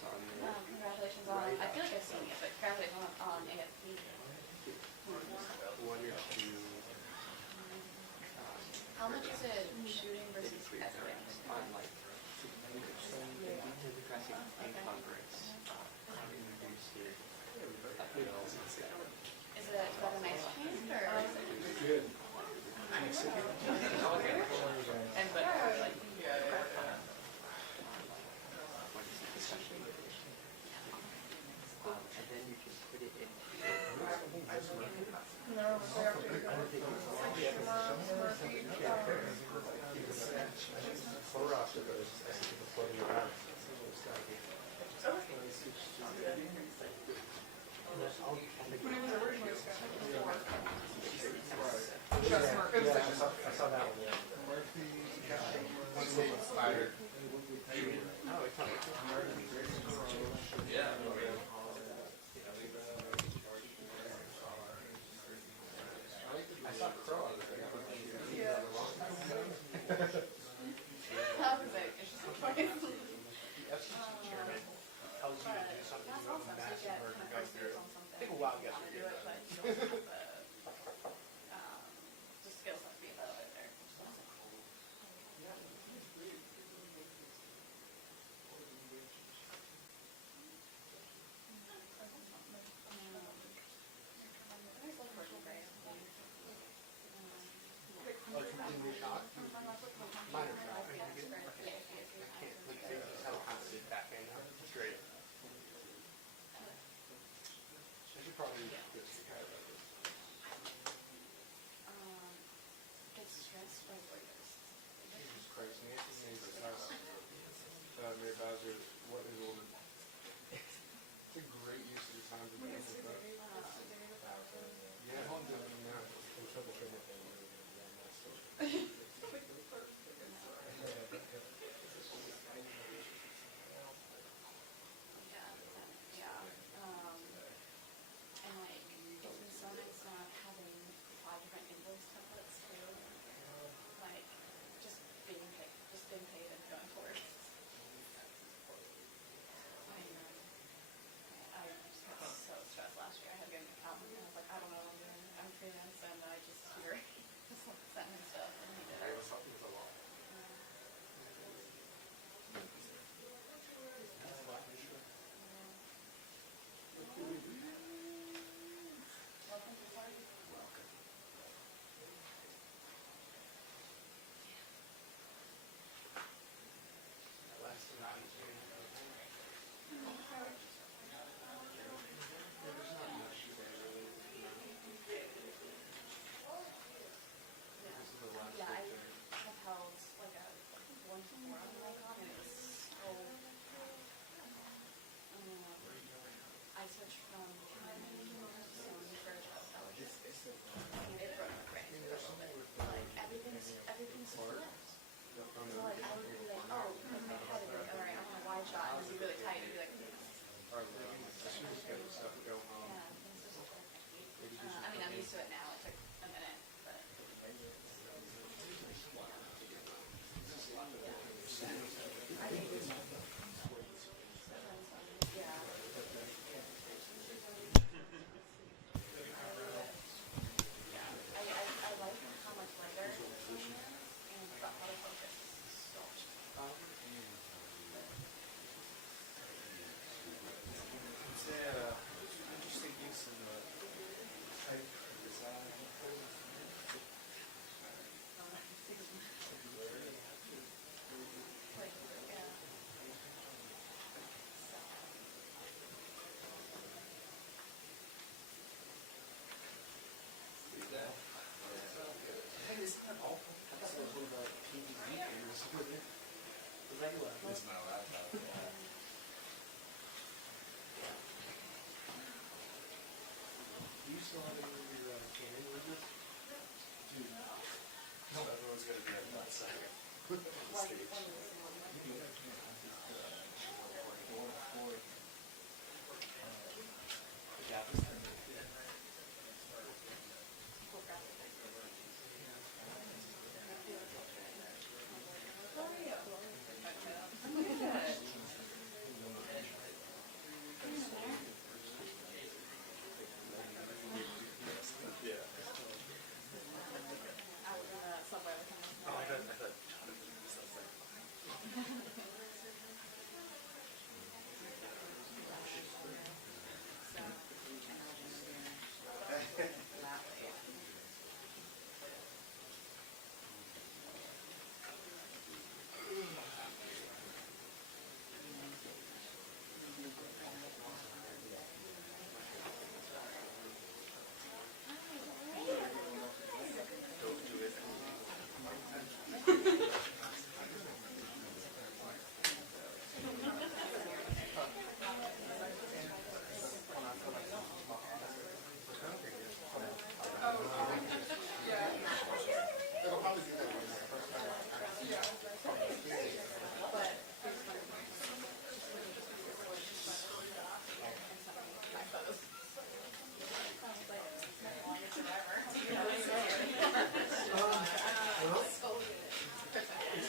Congratulations on, I feel like I've seen it, but congratulations on AFP. One or two. How much is it shooting versus editing? On like addressing in Congress, introduced it. Is that a nice change or is it good? and but like and then you can put it in. I saw that one, yeah. Inspired. Oh, it's not. I saw Crow on there. how was it? It's just fucking The FCC chairman tells you to do something, that's you have awesome. a So massive you get murder kind of go first through. on something. Take a while to You get want to through do it. it, but you don't have the skills have to be about it there. Oh, completely shot? Minor shot. I can't, like, they just have a constant backhand now. It's great. I should probably go see how about this. It's stress regulators. Jesus Christ, Nancy Mays is us. Mayor Bowser, what is older? It's a great use of your time to do this stuff. Yeah, I'm doing it now. I'm trouble trying to And like, in some it's not having 5 different invoice templates too. Like, just being paid and going to work. I just got so stressed last year. I had to get an accountant and I was like, I don't know what I'm doing. I'm freelance and I just just sent him stuff and he did it. Welcome to the party. Yeah, I have held like a 1-4 on the icon and it was so I switched from Condemning to Censorship. That was just it broke my brain a little bit. Like everything's flipped. So like I would be like, oh, because my head would be like, alright, I'm on a wide shot and it'd be really tight and it'd be like I mean I'm used to it now, it took a minute, but I think it's yeah. I like how much lighter it is and the autofocus is so much. It's interesting use of the type design. Like, yeah. Hey, isn't that awful? That's a little bit TV cameras over there. The regular. It's my laptop. Do you still have any of your Canon lenses? Dude. No, everyone's gonna be on that side. Like, The gap is there. how are you?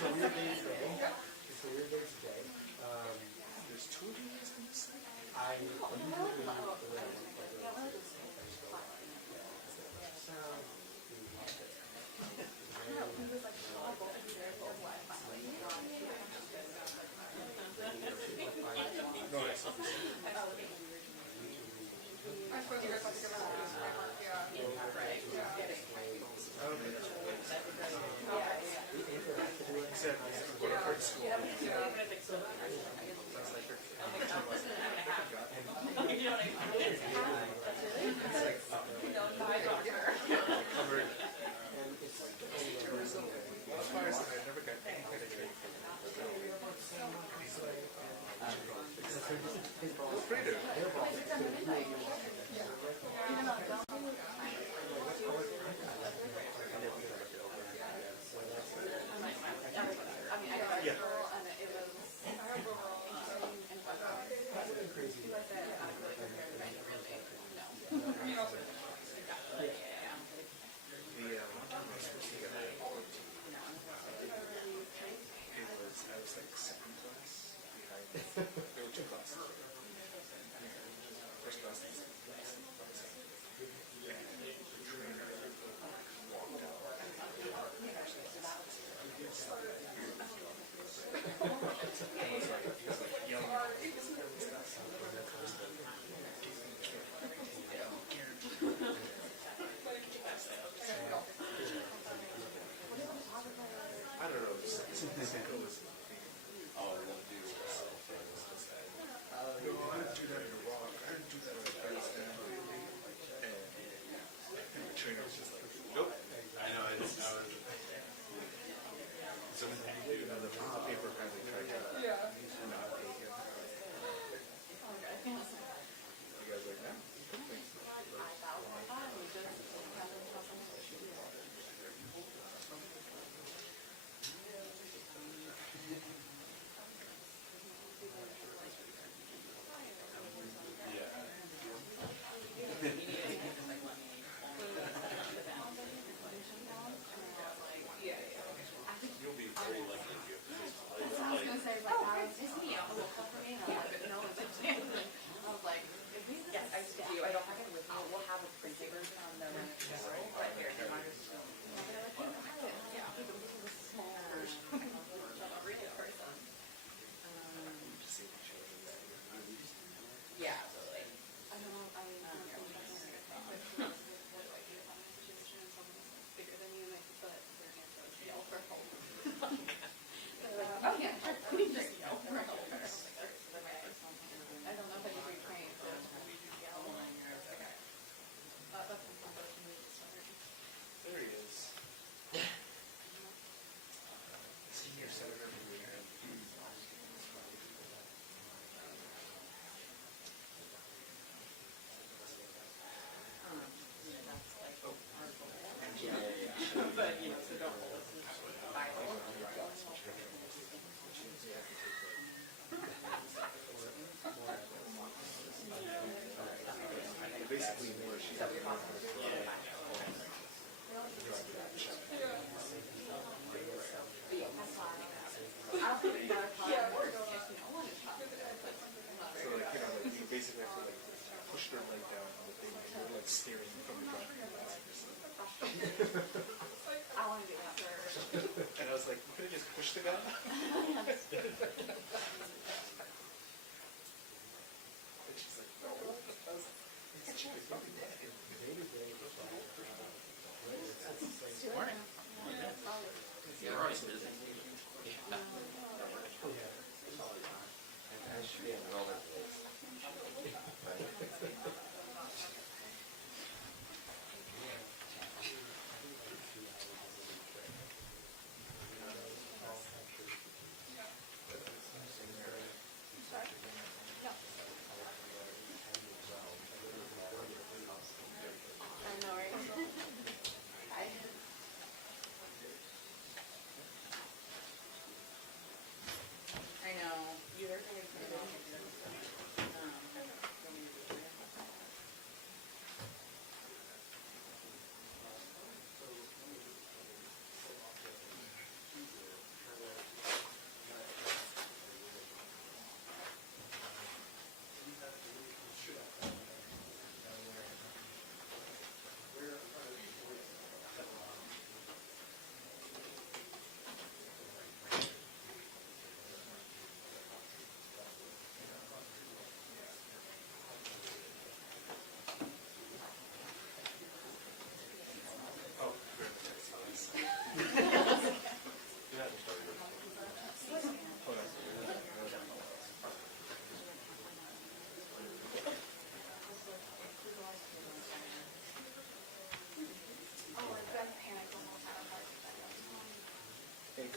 a weird day today. It's a weird day today. There's two of you guys in this thing? I usually No, it's not. There were two classes. First class and second class. And the trainer walked out. He was like yelling at me. I don't know. This was no, I didn't do that in Iraq. I didn't do that in Afghanistan. And the trainer was just like, nope. I know, I was... So, The paper apparently tried to not take him. You guys like that? you'll be very lucky if you have this place. I was gonna say, like, it's me, I'm a little for me, and I'm like, no, it's a jam. I was like, if we Yes, I do. I don't have it with me. We'll have a printed version on the website, but here, mine is still. yeah, this is a small version. I'm a real person. Yeah, totally. I don't know, I mean, bigger than you, but their answer was yell for help. Oh, yeah, sure. We just yell for help. I don't know if I could retrain to yell. That's unfortunately the start. There he is. Senior Senator from New York. But, you know, so don't hold us. Basically, where she's at the conference. So like, you know, like you basically have to like push their leg down on the thing and you're like staring from the front. I want to do that first. And I was like, you could have just pushed the guy. And she's like, no. I was like, it's true, it's probably dead. Morning. You're always busy. I should be all over the place. I know, right?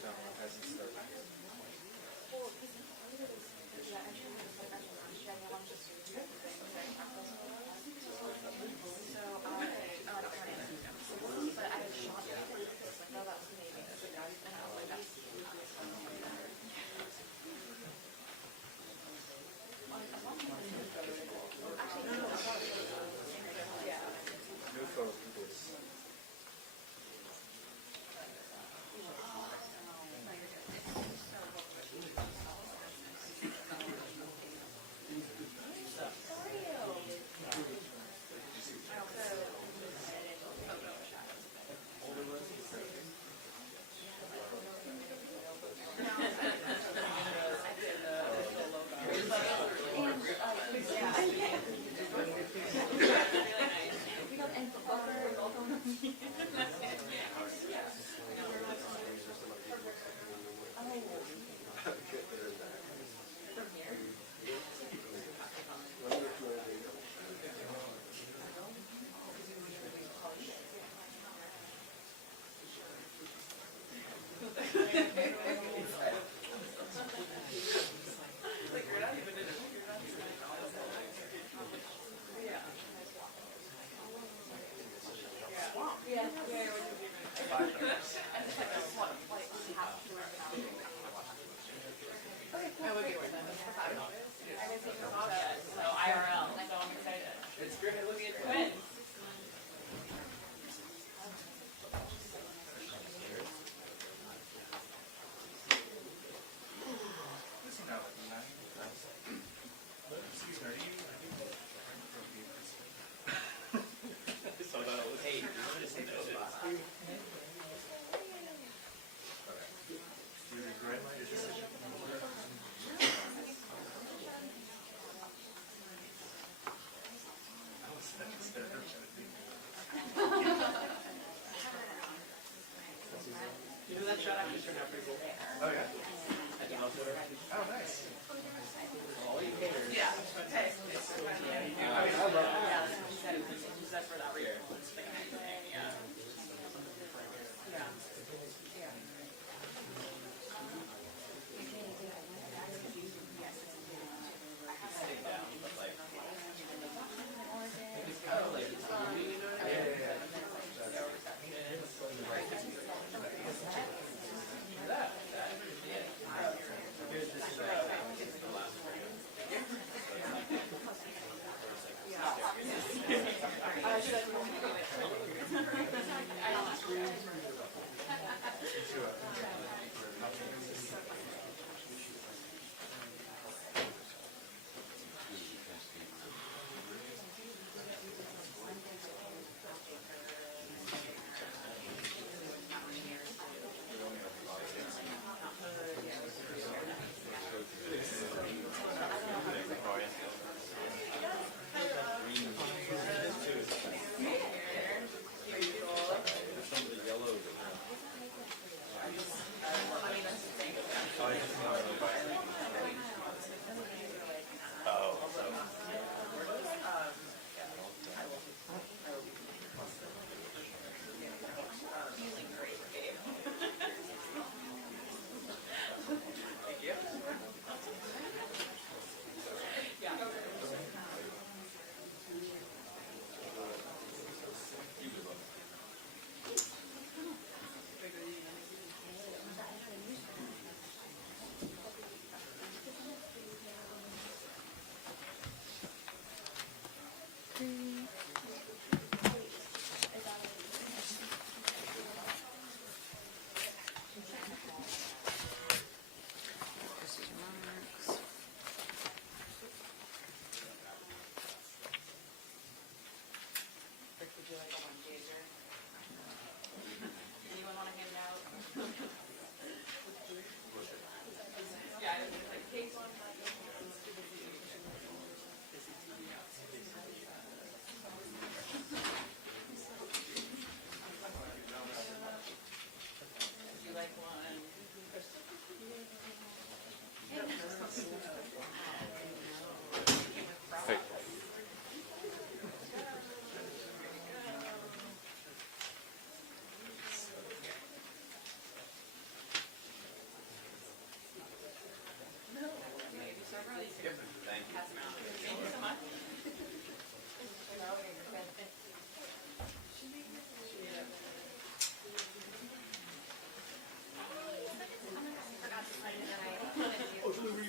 No, it hasn't started yet. Well, because yeah, I tried to like actually last year, and I wanted to do things like practice with so but I was shocked because like, oh, that's amazing. And I was like, that's actually, no, yeah. New phone is.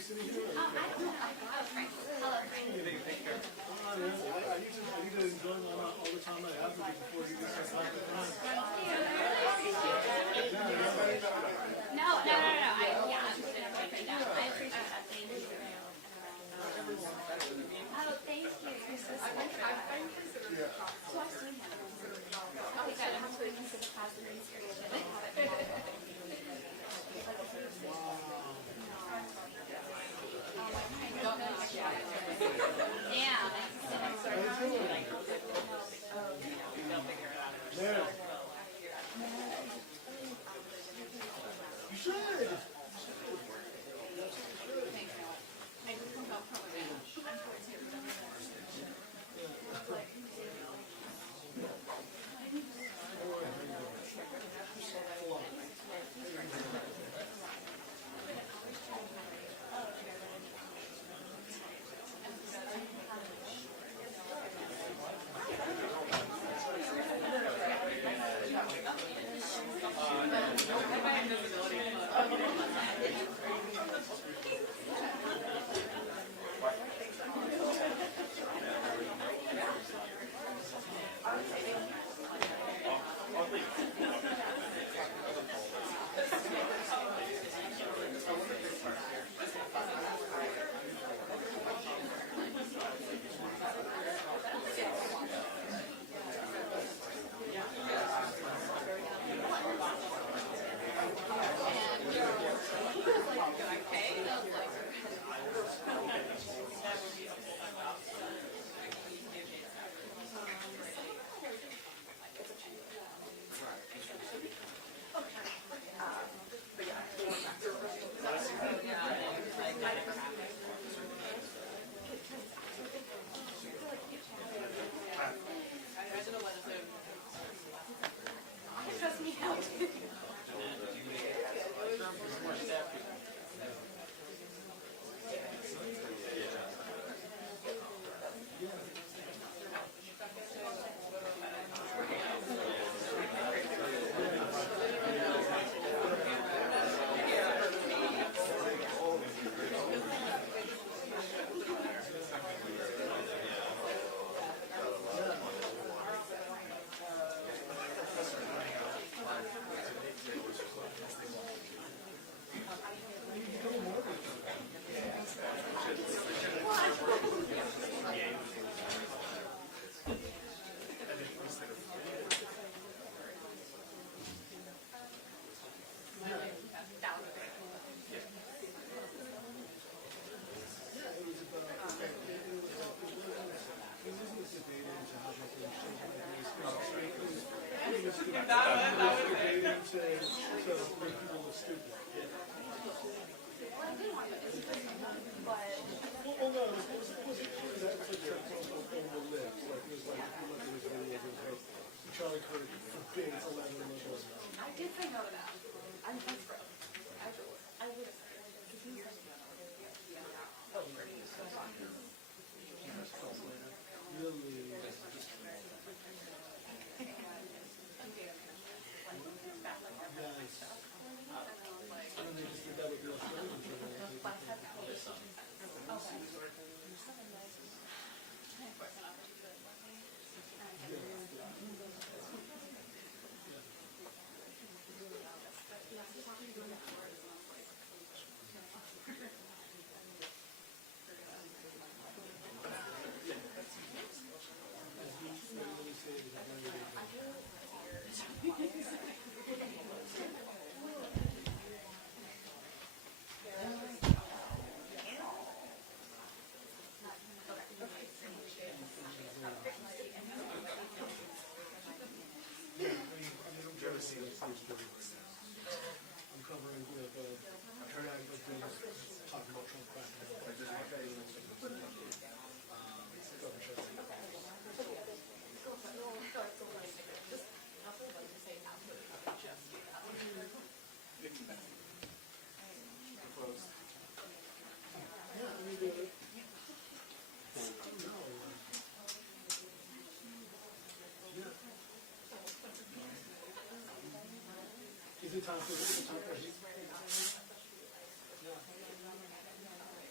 sitting here? I don't know. Hello, Frank. Hello, Frank. Oh, yeah. I need to enjoy all the time I have before you get some time to time. No. I'm just gonna break it down. I appreciate that. Thank you. Oh, thank you. You're so sweet. So I've seen him. Okay, good. I'm going to the class and inspiration. Yeah. There. You should. Trust me out. Charlie Kirk forbids 11 liberals. I did say no to that. I'm desperate. I would have said it. Because he was Really? Yes. And then they just did that with the Australian children. I'm covering with Terry talking about Trump back Is it time for this?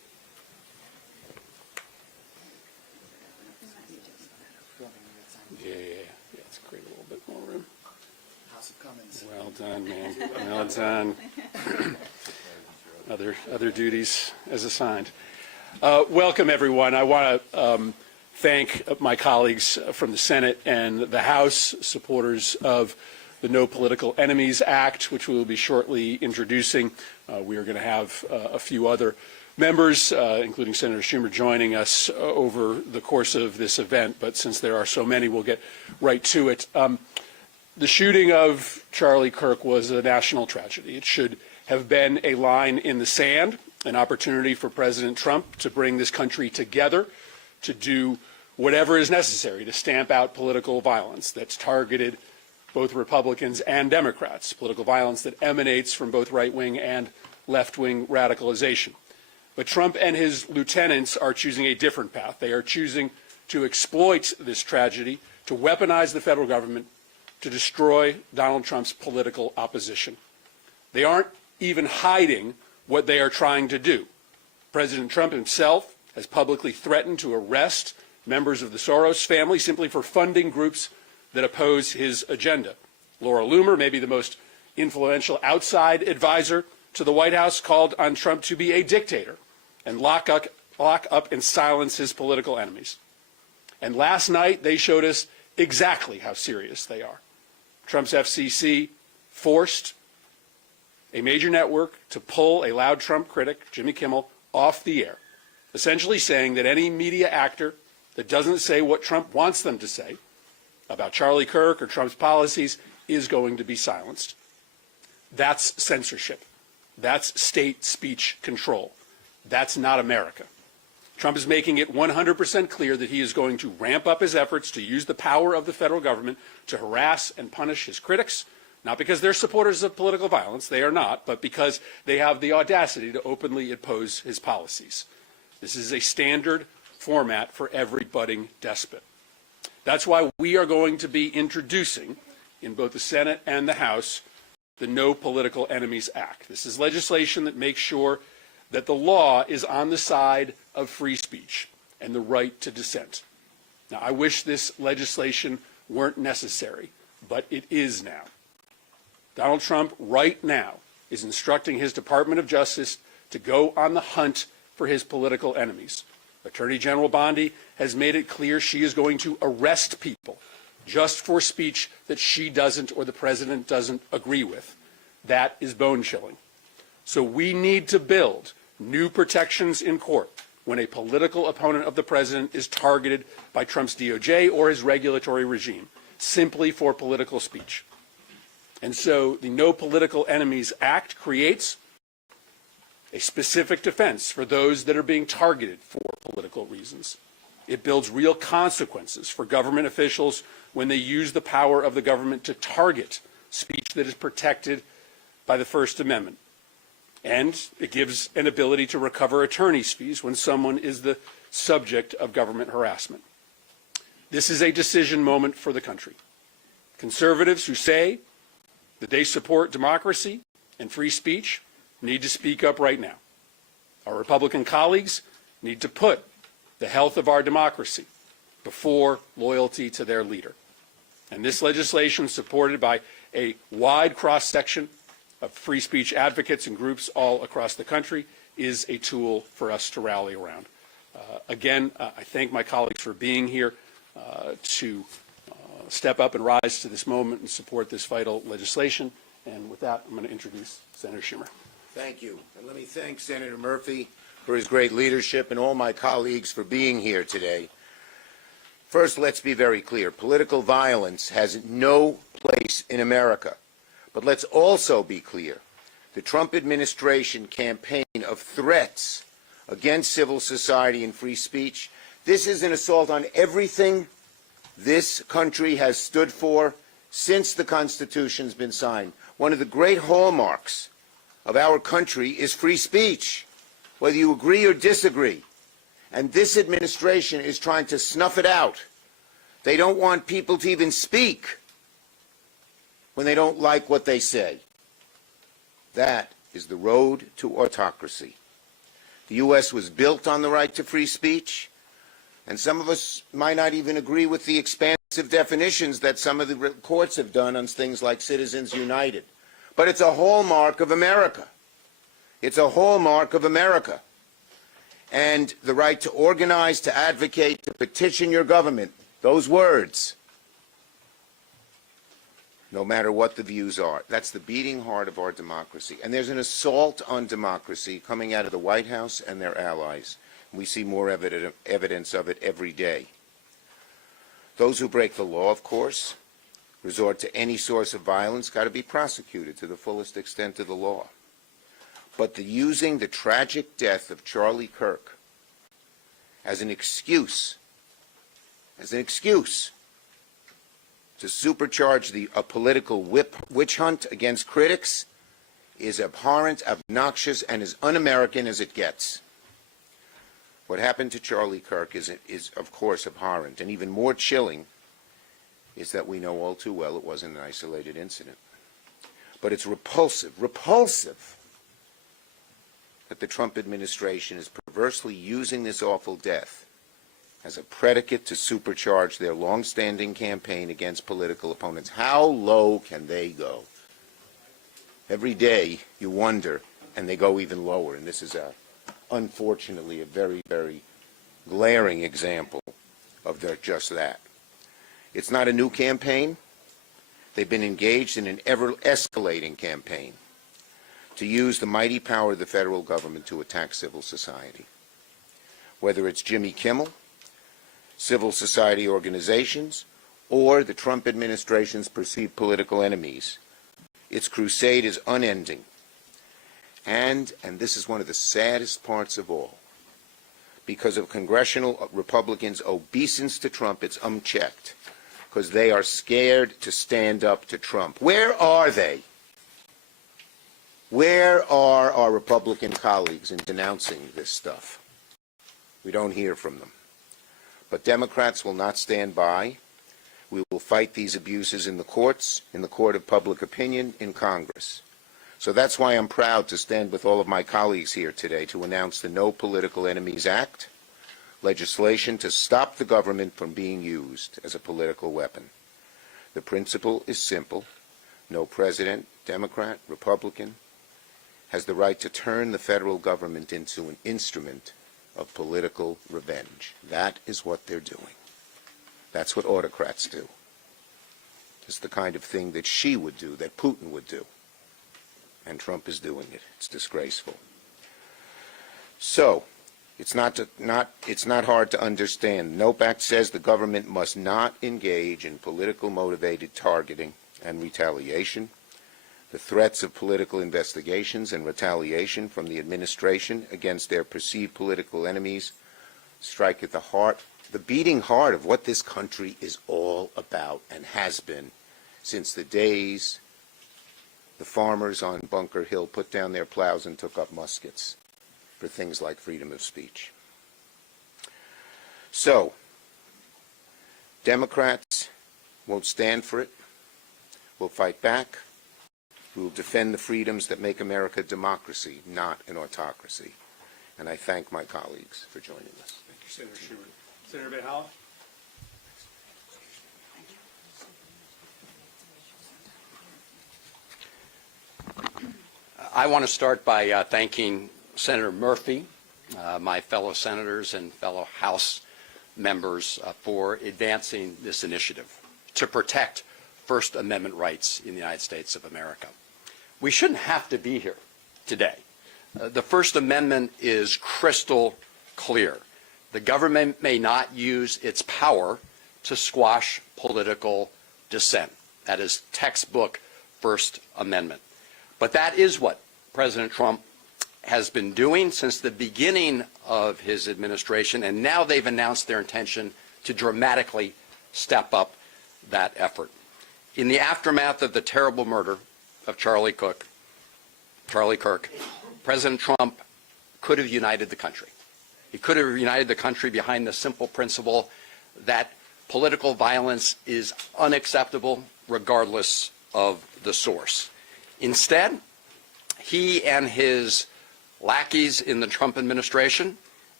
House of Commons. Well done, man. Well done. Other duties as assigned. Welcome, everyone. I want to thank my colleagues from the Senate and the House, supporters of the No Political Enemies Act, which we will be shortly introducing. We are going to have a few other members, including Senator Schumer, joining us over the course of this event. But since there are so many, we'll get right to it. The shooting of Charlie Kirk was a national tragedy. It should have been a line in the sand, an opportunity for President Trump to bring this country together, to do whatever is necessary to stamp out political violence that's targeted both Republicans and Democrats, political violence that emanates from both right-wing and left-wing radicalization. But Trump and his lieutenants are choosing a different path. They are choosing to exploit this tragedy, to weaponize the federal government, to destroy Donald Trump's political opposition. They aren't even hiding what they are trying to do. President Trump himself has publicly threatened to arrest members of the Soros family simply for funding groups that oppose his agenda. Laura Loomer, maybe the most influential outside advisor to the White House, called on Trump to be a dictator and lock up and silence his political enemies. And last night, they showed us exactly how serious they are. Trump's FCC forced a major network to pull a loud Trump critic, Jimmy Kimmel, off the air, essentially saying that any media actor that doesn't say what Trump wants them to say about Charlie Kirk or Trump's policies is going to be silenced. That's censorship. That's state speech control. That's not America. Trump is making it 100% clear that he is going to ramp up his efforts to use the power of the federal government to harass and punish his critics, not because they're supporters of political violence, they are not, but because they have the audacity to openly oppose his policies. This is a standard format for every budding despot. That's why we are going to be introducing, in both the Senate and the House, the No Political Enemies Act. This is legislation that makes sure that the law is on the side of free speech and the right to dissent. Now, I wish this legislation weren't necessary, but it is now. Donald Trump, right now, is instructing his Department of Justice to go on the hunt for his political enemies. Attorney General Bondi has made it clear she is going to arrest people just for speech that she doesn't or the president doesn't agree with. That is bone-chilling. So we need to build new protections in court when a political opponent of the president is targeted by Trump's DOJ or his regulatory regime, simply for political speech. And so the No Political Enemies Act creates a specific defense for those that are being targeted for political reasons. It builds real consequences for government officials when they use the power of the government to target speech that is protected by the First Amendment. And it gives an ability to recover attorney's fees when someone is the subject of government harassment. This is a decision moment for the country. Conservatives who say that they support democracy and free speech need to speak up right now. Our Republican colleagues need to put the health of our democracy before loyalty to their leader. And this legislation, supported by a wide cross-section of free speech advocates and groups all across the country, is a tool for us to rally around. Again, I thank my colleagues for being here to step up and rise to this moment and support this vital legislation. And with that, I'm going to introduce Senator Schumer. Thank you. And let me thank Senator Murphy for his great leadership and all my colleagues for being here today. First, let's be very clear. Political violence has no place in America. But let's also be clear. The Trump administration campaign of threats against civil society and free speech, this is an assault on everything this country has stood for since the Constitution's been signed. One of the great hallmarks of our country is free speech, whether you agree or disagree. And this administration is trying to snuff it out. They don't want people to even speak when they don't like what they say. That is the road to autocracy. The U.S. was built on the right to free speech, and some of us might not even agree with the expansion definitions that some of the courts have done on things like Citizens United. But it's a hallmark of America. It's a hallmark of America. And the right to organize, to advocate, to petition your government, those words, no matter what the views are. That's the beating heart of our democracy. And there's an assault on democracy coming out of the White House and their allies. We see more evidence of it every day. Those who break the law, of course, resort to any source of violence, got to be prosecuted to the fullest extent of the law. But using the tragic death of Charlie Kirk as an excuse to supercharge a political witch hunt against critics is abhorrent, obnoxious, and as un-American as it gets. What happened to Charlie Kirk is, of course, abhorrent, and even more chilling is that we know all too well it wasn't an isolated incident. But it's repulsive that the Trump administration is perversely using this awful death as a predicate to supercharge their long-standing campaign against political opponents. How low can they go? Every day you wonder, and they go even lower, and this is unfortunately a very, very glaring example of just that. It's not a new campaign. They've been engaged in an ever-escalating campaign to use the mighty power of the federal government to attack civil society. Whether it's Jimmy Kimmel, civil society organizations, or the Trump administration's perceived political enemies, its crusade is unending. And this is one of the saddest parts of all, because of congressional Republicans' obeisance to Trump, it's unchecked, because they are scared to stand up to Trump. Where are they? Where are our Republican colleagues in denouncing this stuff? We don't hear from them. But Democrats will not stand by. We will fight these abuses in the courts, in the court of public opinion, in Congress. So that's why I'm proud to stand with all of my colleagues here today to announce the No Political Enemies Act, legislation to stop the government from being used as a political weapon. The principle is simple. No president, Democrat, Republican, has the right to turn the federal government into an instrument of political revenge. That is what they're doing. That's what autocrats do. It's the kind of thing that Xi would do, that Putin would do. And Trump is doing it. It's disgraceful. So, it's not hard to understand. NOPE Act says the government must not engage in political motivated targeting and retaliation. The threats of political investigations and retaliation from the administration against their perceived political enemies strike at the heart, the beating heart of what this country is all about and has been since the days the farmers on Bunker Hill put down their plows and took up muskets for things like freedom of speech. So, Democrats won't stand for it. We'll fight back. We will defend the freedoms that make America a democracy, not an autocracy. And I thank my colleagues for joining us. Thank you, Senator Schumer. Senator Van Hollen? I want to start by thanking Senator Murphy, my fellow senators and fellow House members for advancing this initiative to protect First Amendment rights in the United States of America. We shouldn't have to be here today. The First Amendment is crystal clear. The government may not use its power to squash political dissent. That is textbook First Amendment. But that is what President Trump has been doing since the beginning of his administration, and now they've announced their intention to dramatically step up that effort. In the aftermath of the terrible murder of Charlie Kirk, President Trump could have united the country. He could have united the country behind the simple principle that political violence is unacceptable regardless of the source. Instead, he and his lackeys in the Trump administration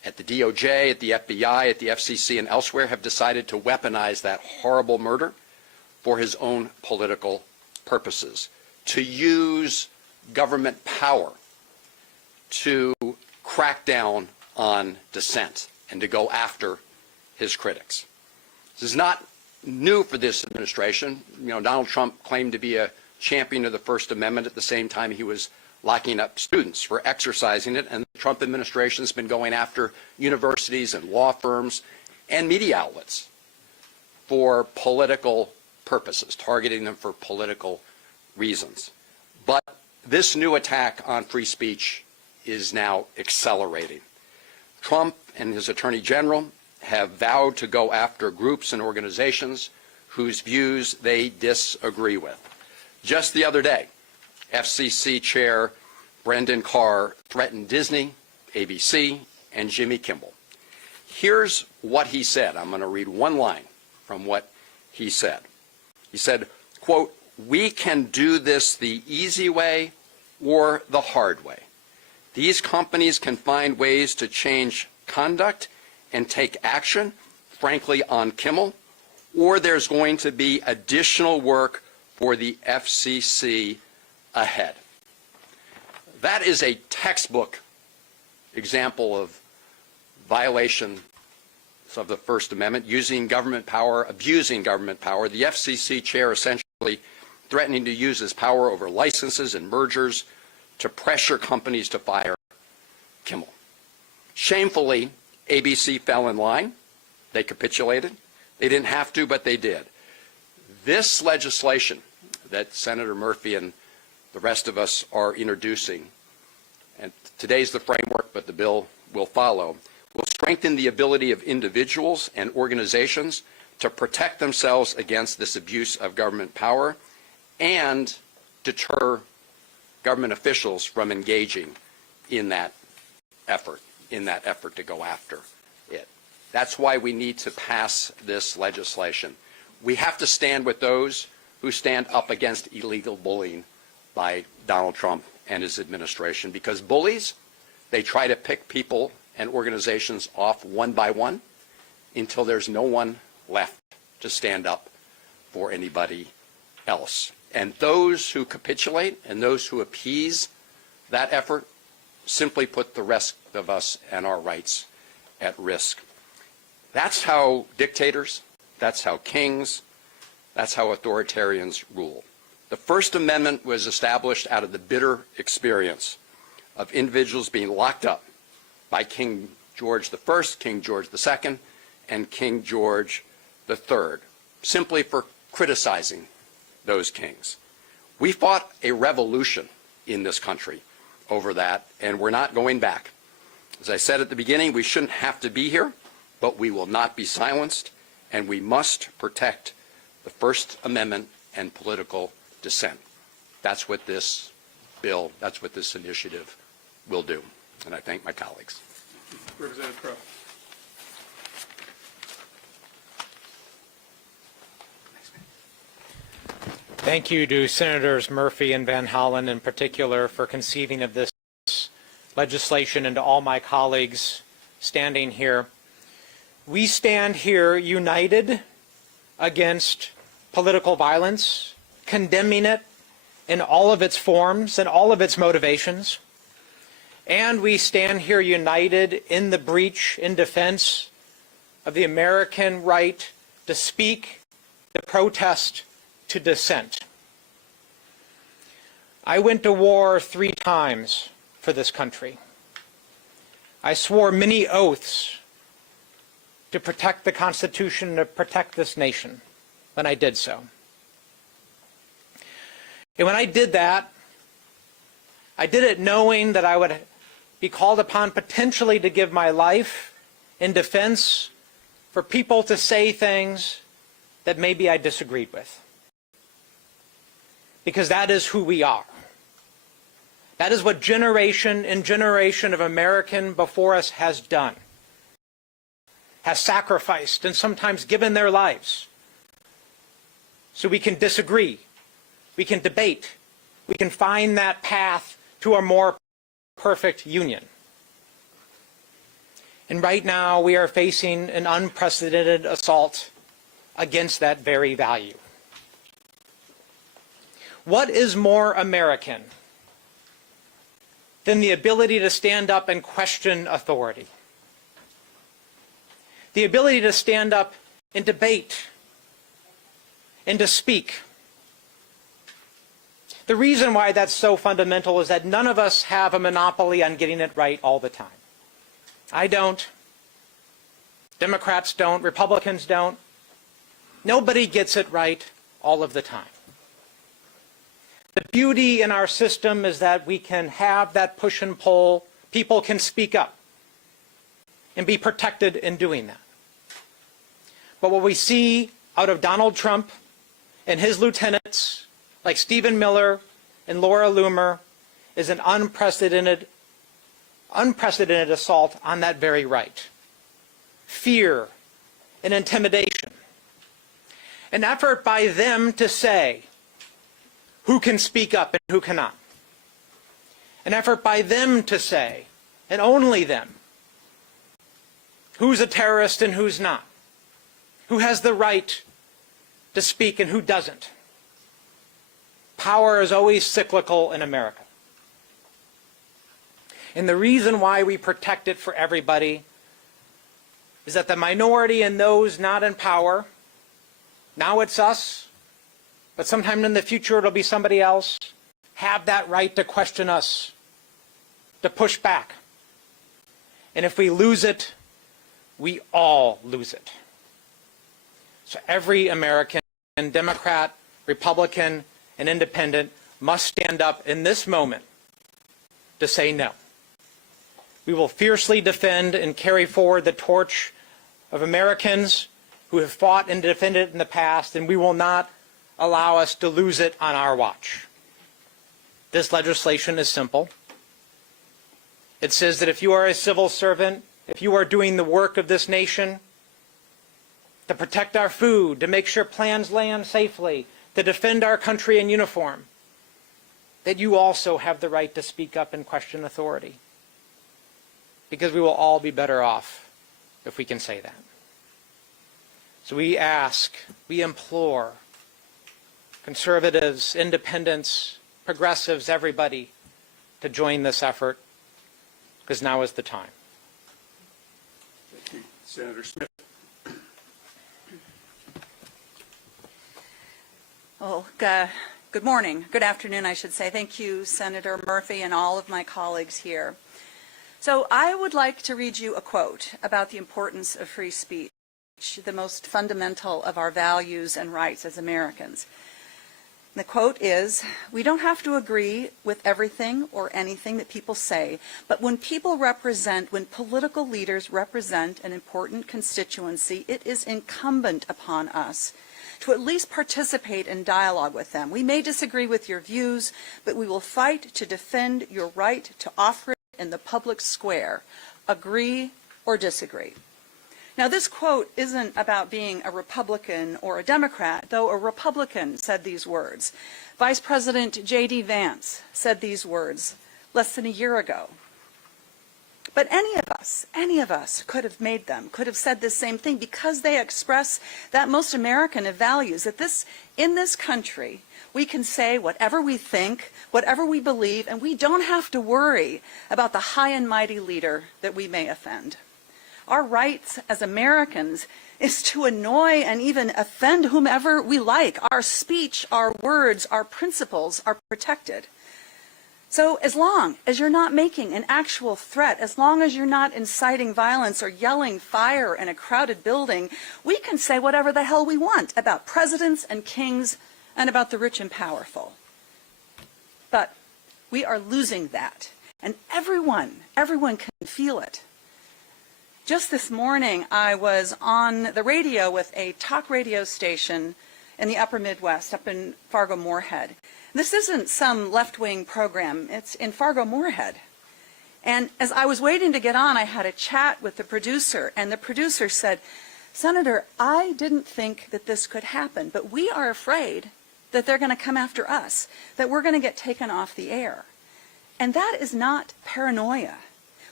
at the DOJ, at the FBI, at the FCC, and elsewhere have decided to weaponize that horrible murder for his own political purposes, to use government power to crack down on dissent and to go after his critics. This is not new for this administration. You know, Donald Trump claimed to be a champion of the First Amendment at the same time he was locking up students for exercising it, and the Trump administration has been going after universities and law firms and media outlets for political purposes, targeting them for political reasons. But this new attack on free speech is now accelerating. Trump and his Attorney General have vowed to go after groups and organizations whose views they disagree with. Just the other day, FCC Chair Brendan Carr threatened Disney, ABC, and Jimmy Kimmel. Here's what he said. I'm going to read one line from what he said. He said, quote, "We can do this the easy way or the hard way. These companies can find ways to change conduct and take action, frankly, on Kimmel, or there's going to be additional work for the FCC ahead." That is a textbook example of violation of the First Amendment, using government power, abusing government power. The FCC chair essentially threatening to use his power over licenses and mergers to pressure companies to fire Kimmel. Shamefully, ABC fell in line. They capitulated. They didn't have to, but they did. This legislation that Senator Murphy and the rest of us are introducing, and today's the framework, but the bill will follow, will strengthen the ability of individuals and organizations to protect themselves against this abuse of government power and deter government officials from engaging in that effort to go after it. That's why we need to pass this legislation. We have to stand with those who stand up against illegal bullying by Donald Trump and his administration, because bullies, they try to pick people and organizations off one by one until there's no one left to stand up for anybody else. And those who capitulate and those who appease that effort simply put the rest of us and our rights at risk. That's how dictators, that's how kings, that's how authoritarians rule. The First Amendment was established out of the bitter experience of individuals being locked up by King George I, King George II, and King George III, simply for criticizing those kings. We fought a revolution in this country over that, and we're not going back. As I said at the beginning, we shouldn't have to be here, but we will not be silenced, and we must protect the First Amendment and political dissent. That's what this bill, that's what this initiative will do. And I thank my colleagues. Representative Crowe. Thank you to Senators Murphy and Van Hollen in particular for conceiving of this legislation, and to all my colleagues standing here. We stand here united against political violence, condemning it in all of its forms and all of its motivations. And we stand here united in the breach, in defense of the American right to speak, to protest, to dissent. I went to war 3 times for this country. I swore many oaths to protect the Constitution and to protect this nation when I did so. And when I did that, I did it knowing that I would be called upon potentially to give my life in defense for people to say things that maybe I disagreed with. Because that is who we are. That is what generation and generation of American before us has done, has sacrificed and sometimes given their lives. So we can disagree, we can debate, we can find that path to a more perfect union. And right now we are facing an unprecedented assault against that very value. What is more American than the ability to stand up and question authority? The ability to stand up and debate and to speak. The reason why that's so fundamental is that none of us have a monopoly on getting it right all the time. I don't. Democrats don't. Republicans don't. Nobody gets it right all of the time. The beauty in our system is that we can have that push and pull. People can speak up and be protected in doing that. But what we see out of Donald Trump and his lieutenants, like Stephen Miller and Laura Loomer, is an unprecedented assault on that very right. Fear and intimidation. An effort by them to say who can speak up and who cannot. An effort by them to say, and only them, who's a terrorist and who's not. Who has the right to speak and who doesn't. Power is always cyclical in America. And the reason why we protect it for everybody is that the minority and those not in power, now it's us, but sometime in the future it'll be somebody else, have that right to question us, to push back. And if we lose it, we all lose it. So every American, Democrat, Republican, and Independent must stand up in this moment to say no. We will fiercely defend and carry forward the torch of Americans who have fought and defended it in the past, and we will not allow us to lose it on our watch. This legislation is simple. It says that if you are a civil servant, if you are doing the work of this nation, to protect our food, to make sure plans land safely, to defend our country in uniform, that you also have the right to speak up and question authority. Because we will all be better off if we can say that. So we ask, we implore conservatives, independents, progressives, everybody to join this effort, because now is the time. Thank you. Senator Smith. Well, good morning, good afternoon, I should say. Thank you, Senator Murphy, and all of my colleagues here. So I would like to read you a quote about the importance of free speech, the most fundamental of our values and rights as Americans. The quote is, "We don't have to agree with everything or anything that people say, but when political leaders represent an important constituency, it is incumbent upon us to at least participate in dialogue with them. We may disagree with your views, but we will fight to defend your right to offer it in the public square. Agree or disagree." Now, this quote isn't about being a Republican or a Democrat, though a Republican said these words. Vice President J.D. Vance said these words less than a year ago. But any of us could have made them, could have said this same thing, because they express that most American of values, that in this country, we can say whatever we think, whatever we believe, and we don't have to worry about the high and mighty leader that we may offend. Our rights as Americans is to annoy and even offend whomever we like. Our speech, our words, our principles are protected. So as long as you're not making an actual threat, as long as you're not inciting violence or yelling fire in a crowded building, we can say whatever the hell we want about presidents and kings and about the rich and powerful. But we are losing that, and everyone can feel it. Just this morning, I was on the radio with a talk radio station in the upper Midwest, up in Fargo-Moorhead. This isn't some left-wing program. It's in Fargo-Moorhead. And as I was waiting to get on, I had a chat with the producer, and the producer said, "Senator, I didn't think that this could happen, but we are afraid that they're going to come after us, that we're going to get taken off the air." And that is not paranoia.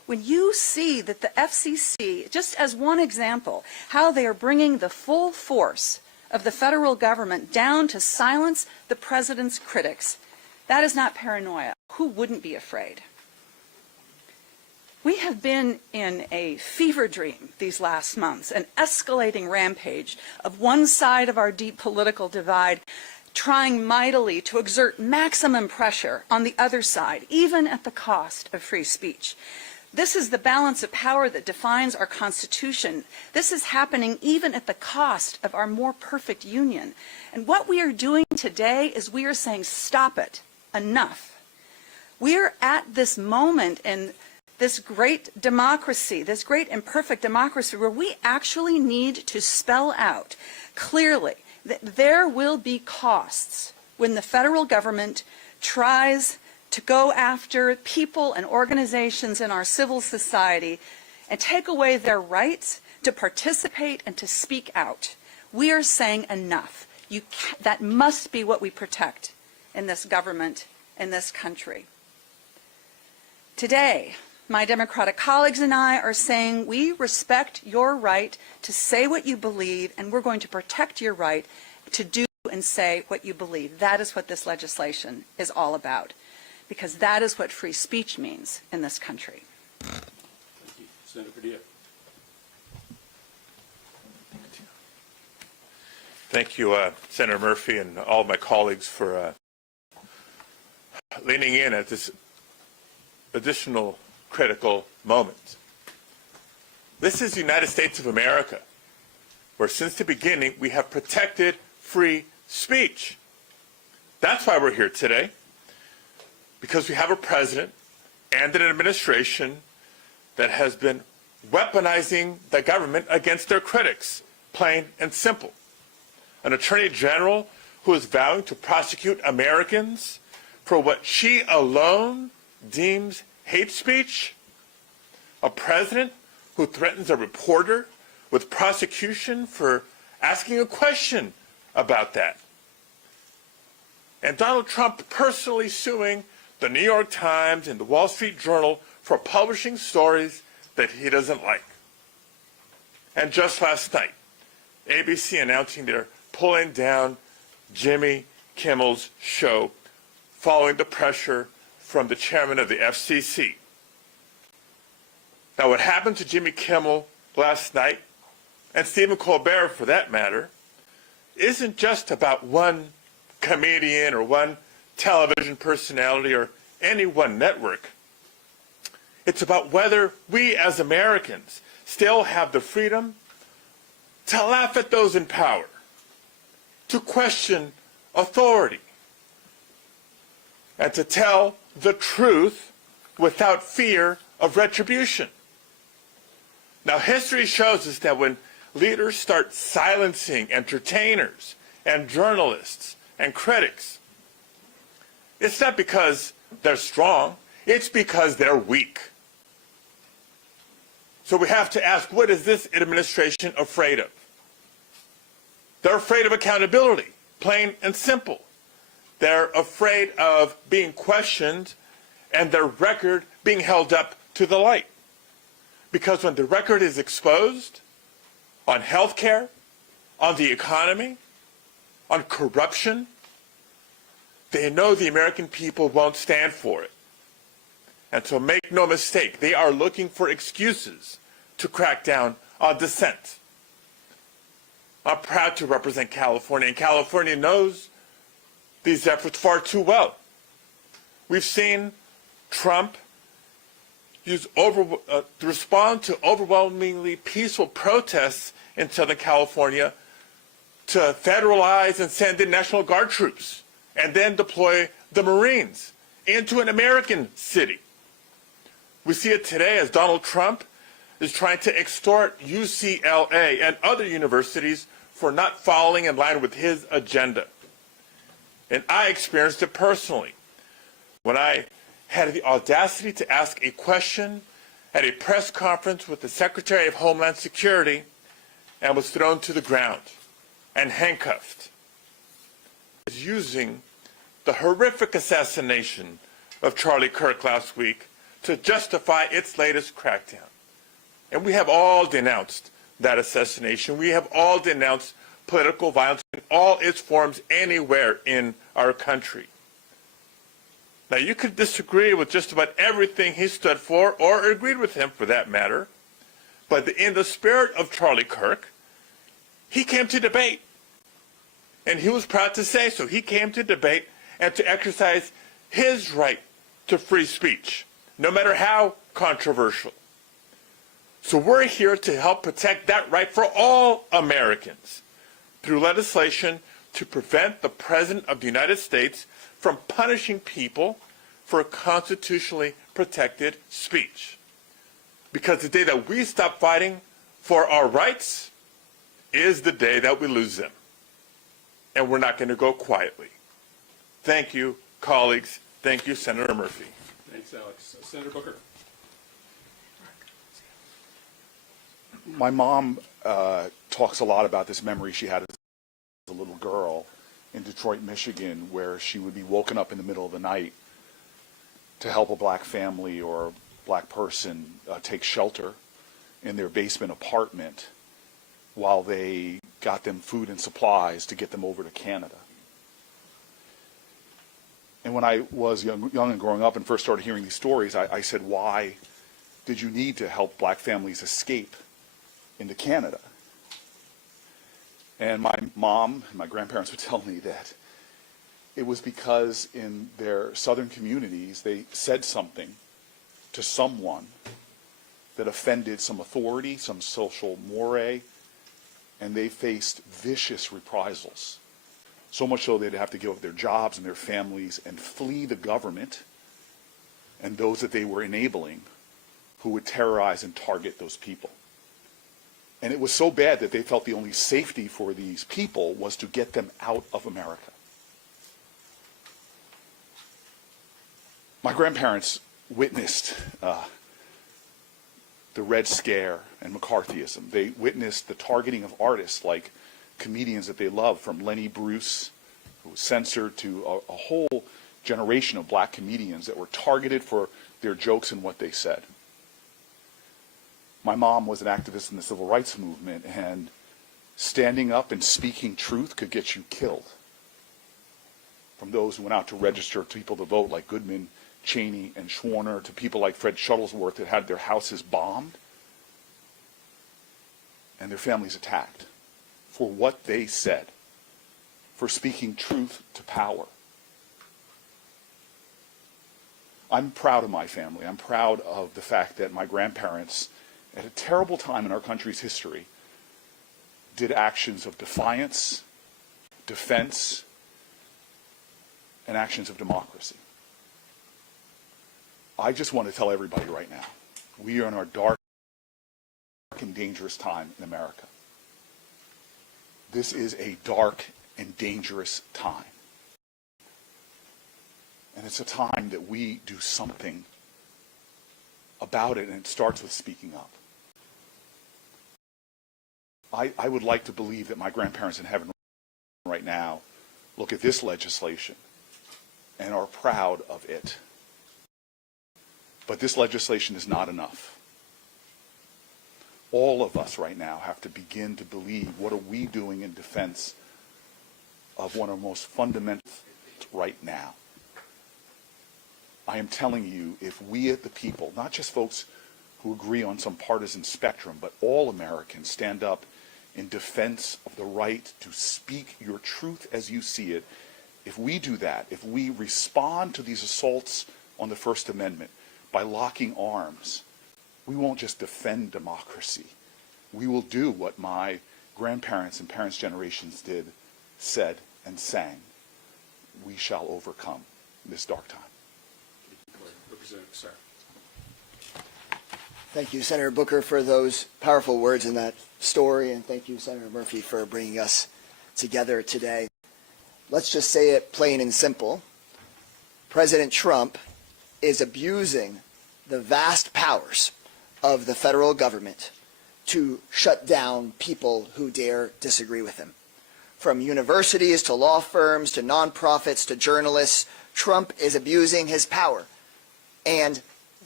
when you see that the FCC, just as one example, how they are bringing the full force of the federal government down to silence the president's critics, that is not paranoia. Who wouldn't be afraid? We have been in a fever dream these last months, an escalating rampage of one side of our deep political divide trying mightily to exert maximum pressure on the other side, even at the cost of free speech. This is the balance of power that defines our Constitution. This is happening even at the cost of our more perfect union. And what we are doing today is we are saying, stop it, enough. We are at this moment in this great democracy, this great imperfect democracy, where we actually need to spell out clearly that there will be costs when the federal government tries to go after people and organizations in our civil society and take away their rights to participate and to speak out. We are saying enough. That must be what we protect in this government, in this country. Today, my Democratic colleagues and I are saying we respect your right to say what you believe, and we're going to protect your right to do and say what you believe. That is what this legislation is all about, because that is what free speech means in this country. Thank you. Senator Padilla. Thank you, Senator Murphy, and all my colleagues for leaning in at this additional critical moment. This is the United States of America, where since the beginning we have protected free speech. That's why we're here today, because we have a president and an administration that has been weaponizing the government against their critics, plain and simple. An attorney general who is vowing to prosecute Americans for what she alone deems hate speech, a president who threatens a reporter with prosecution for asking a question about that, and Donald Trump personally suing the New York Times and the Wall Street Journal for publishing stories that he doesn't like. And just last night, ABC announcing they're pulling down Jimmy Kimmel's show following the pressure from the chairman of the FCC. Now, what happened to Jimmy Kimmel last night, and Stephen Colbert for that matter, isn't just about one comedian or one television personality or any one network. It's about whether we as Americans still have the freedom to laugh at those in power, to question authority, and to tell the truth without fear of retribution. Now, history shows us that when leaders start silencing entertainers and journalists and critics, it's not because they're strong, it's because they're weak. So we have to ask, what is this administration afraid of? They're afraid of accountability, plain and simple. They're afraid of being questioned and their record being held up to the light. Because when the record is exposed on health care, on the economy, on corruption, they know the American people won't stand for it. And so make no mistake, they are looking for excuses to crack down on dissent. I'm proud to represent California, and California knows these efforts far too well. We've seen Trump respond to overwhelmingly peaceful protests in Southern California to federalize and send in National Guard troops and then deploy the Marines into an American city. We see it today as Donald Trump is trying to extort UCLA and other universities for not falling in line with his agenda. And I experienced it personally when I had the audacity to ask a question at a press conference with the Secretary of Homeland Security and was thrown to the ground and handcuffed. Using the horrific assassination of Charlie Kirk last week to justify its latest crackdown. And we have all denounced that assassination. We have all denounced political violence in all its forms anywhere in our country. Now, you could disagree with just about everything he stood for, or agreed with him for that matter, but in the spirit of Charlie Kirk, he came to debate. And he was proud to say so. He came to debate and to exercise his right to free speech, no matter how controversial. So we're here to help protect that right for all Americans through legislation to prevent the President of the United States from punishing people for constitutionally protected speech. Because the day that we stop fighting for our rights is the day that we lose them. And we're not going to go quietly. Thank you, colleagues. Thank you, Senator Murphy. Thanks, Alex. Senator Booker. My mom talks a lot about this memory she had as a little girl in Detroit, Michigan, where she would be woken up in the middle of the night to help a black family or a black person take shelter in their basement apartment while they got them food and supplies to get them over to Canada. And when I was young and growing up and first started hearing these stories, I said, why did you need to help black families escape into Canada? And my mom and my grandparents would tell me that it was because in their southern communities they said something to someone that offended some authority, some social mores, and they faced vicious reprisals. So much so they'd have to give up their jobs and their families and flee the government and those that they were enabling who would terrorize and target those people. And it was so bad that they felt the only safety for these people was to get them out of America. My grandparents witnessed the Red Scare and McCarthyism. They witnessed the targeting of artists like comedians that they loved, from Lenny Bruce, who was censored, to a whole generation of black comedians that were targeted for their jokes and what they said. My mom was an activist in the civil rights movement, and standing up and speaking truth could get you killed. From those who went out to register people to vote, like Goodman, Cheney, and Schwerner, to people like Fred Shuttlesworth that had their houses bombed and their families attacked for what they said, for speaking truth to power. I'm proud of my family. I'm proud of the fact that my grandparents, at a terrible time in our country's history, did actions of defiance, defense, and actions of democracy. I just want to tell everybody right now, we are in our dark and dangerous time in America. This is a dark and dangerous time. And it's a time that we do something about it, and it starts with speaking up. I would like to believe that my grandparents in heaven right now look at this legislation and are proud of it. But this legislation is not enough. All of us right now have to begin to believe, what are we doing in defense of one of the most fundamental right now? I am telling you, if we at the people, not just folks who agree on some partisan spectrum, but all Americans stand up in defense of the right to speak your truth as you see it, if we do that, if we respond to these assaults on the First Amendment by locking arms, we won't just defend democracy. We will do what my grandparents and parents' generations did, said, and sang. We shall overcome this dark time. Representative Sarah. Thank you, Senator Booker, for those powerful words in that story, and thank you, Senator Murphy, for bringing us together today. Let's just say it plain and simple. President Trump is abusing the vast powers of the federal government to shut down people who dare disagree with him. From universities to law firms to nonprofits to journalists, Trump is abusing his power. And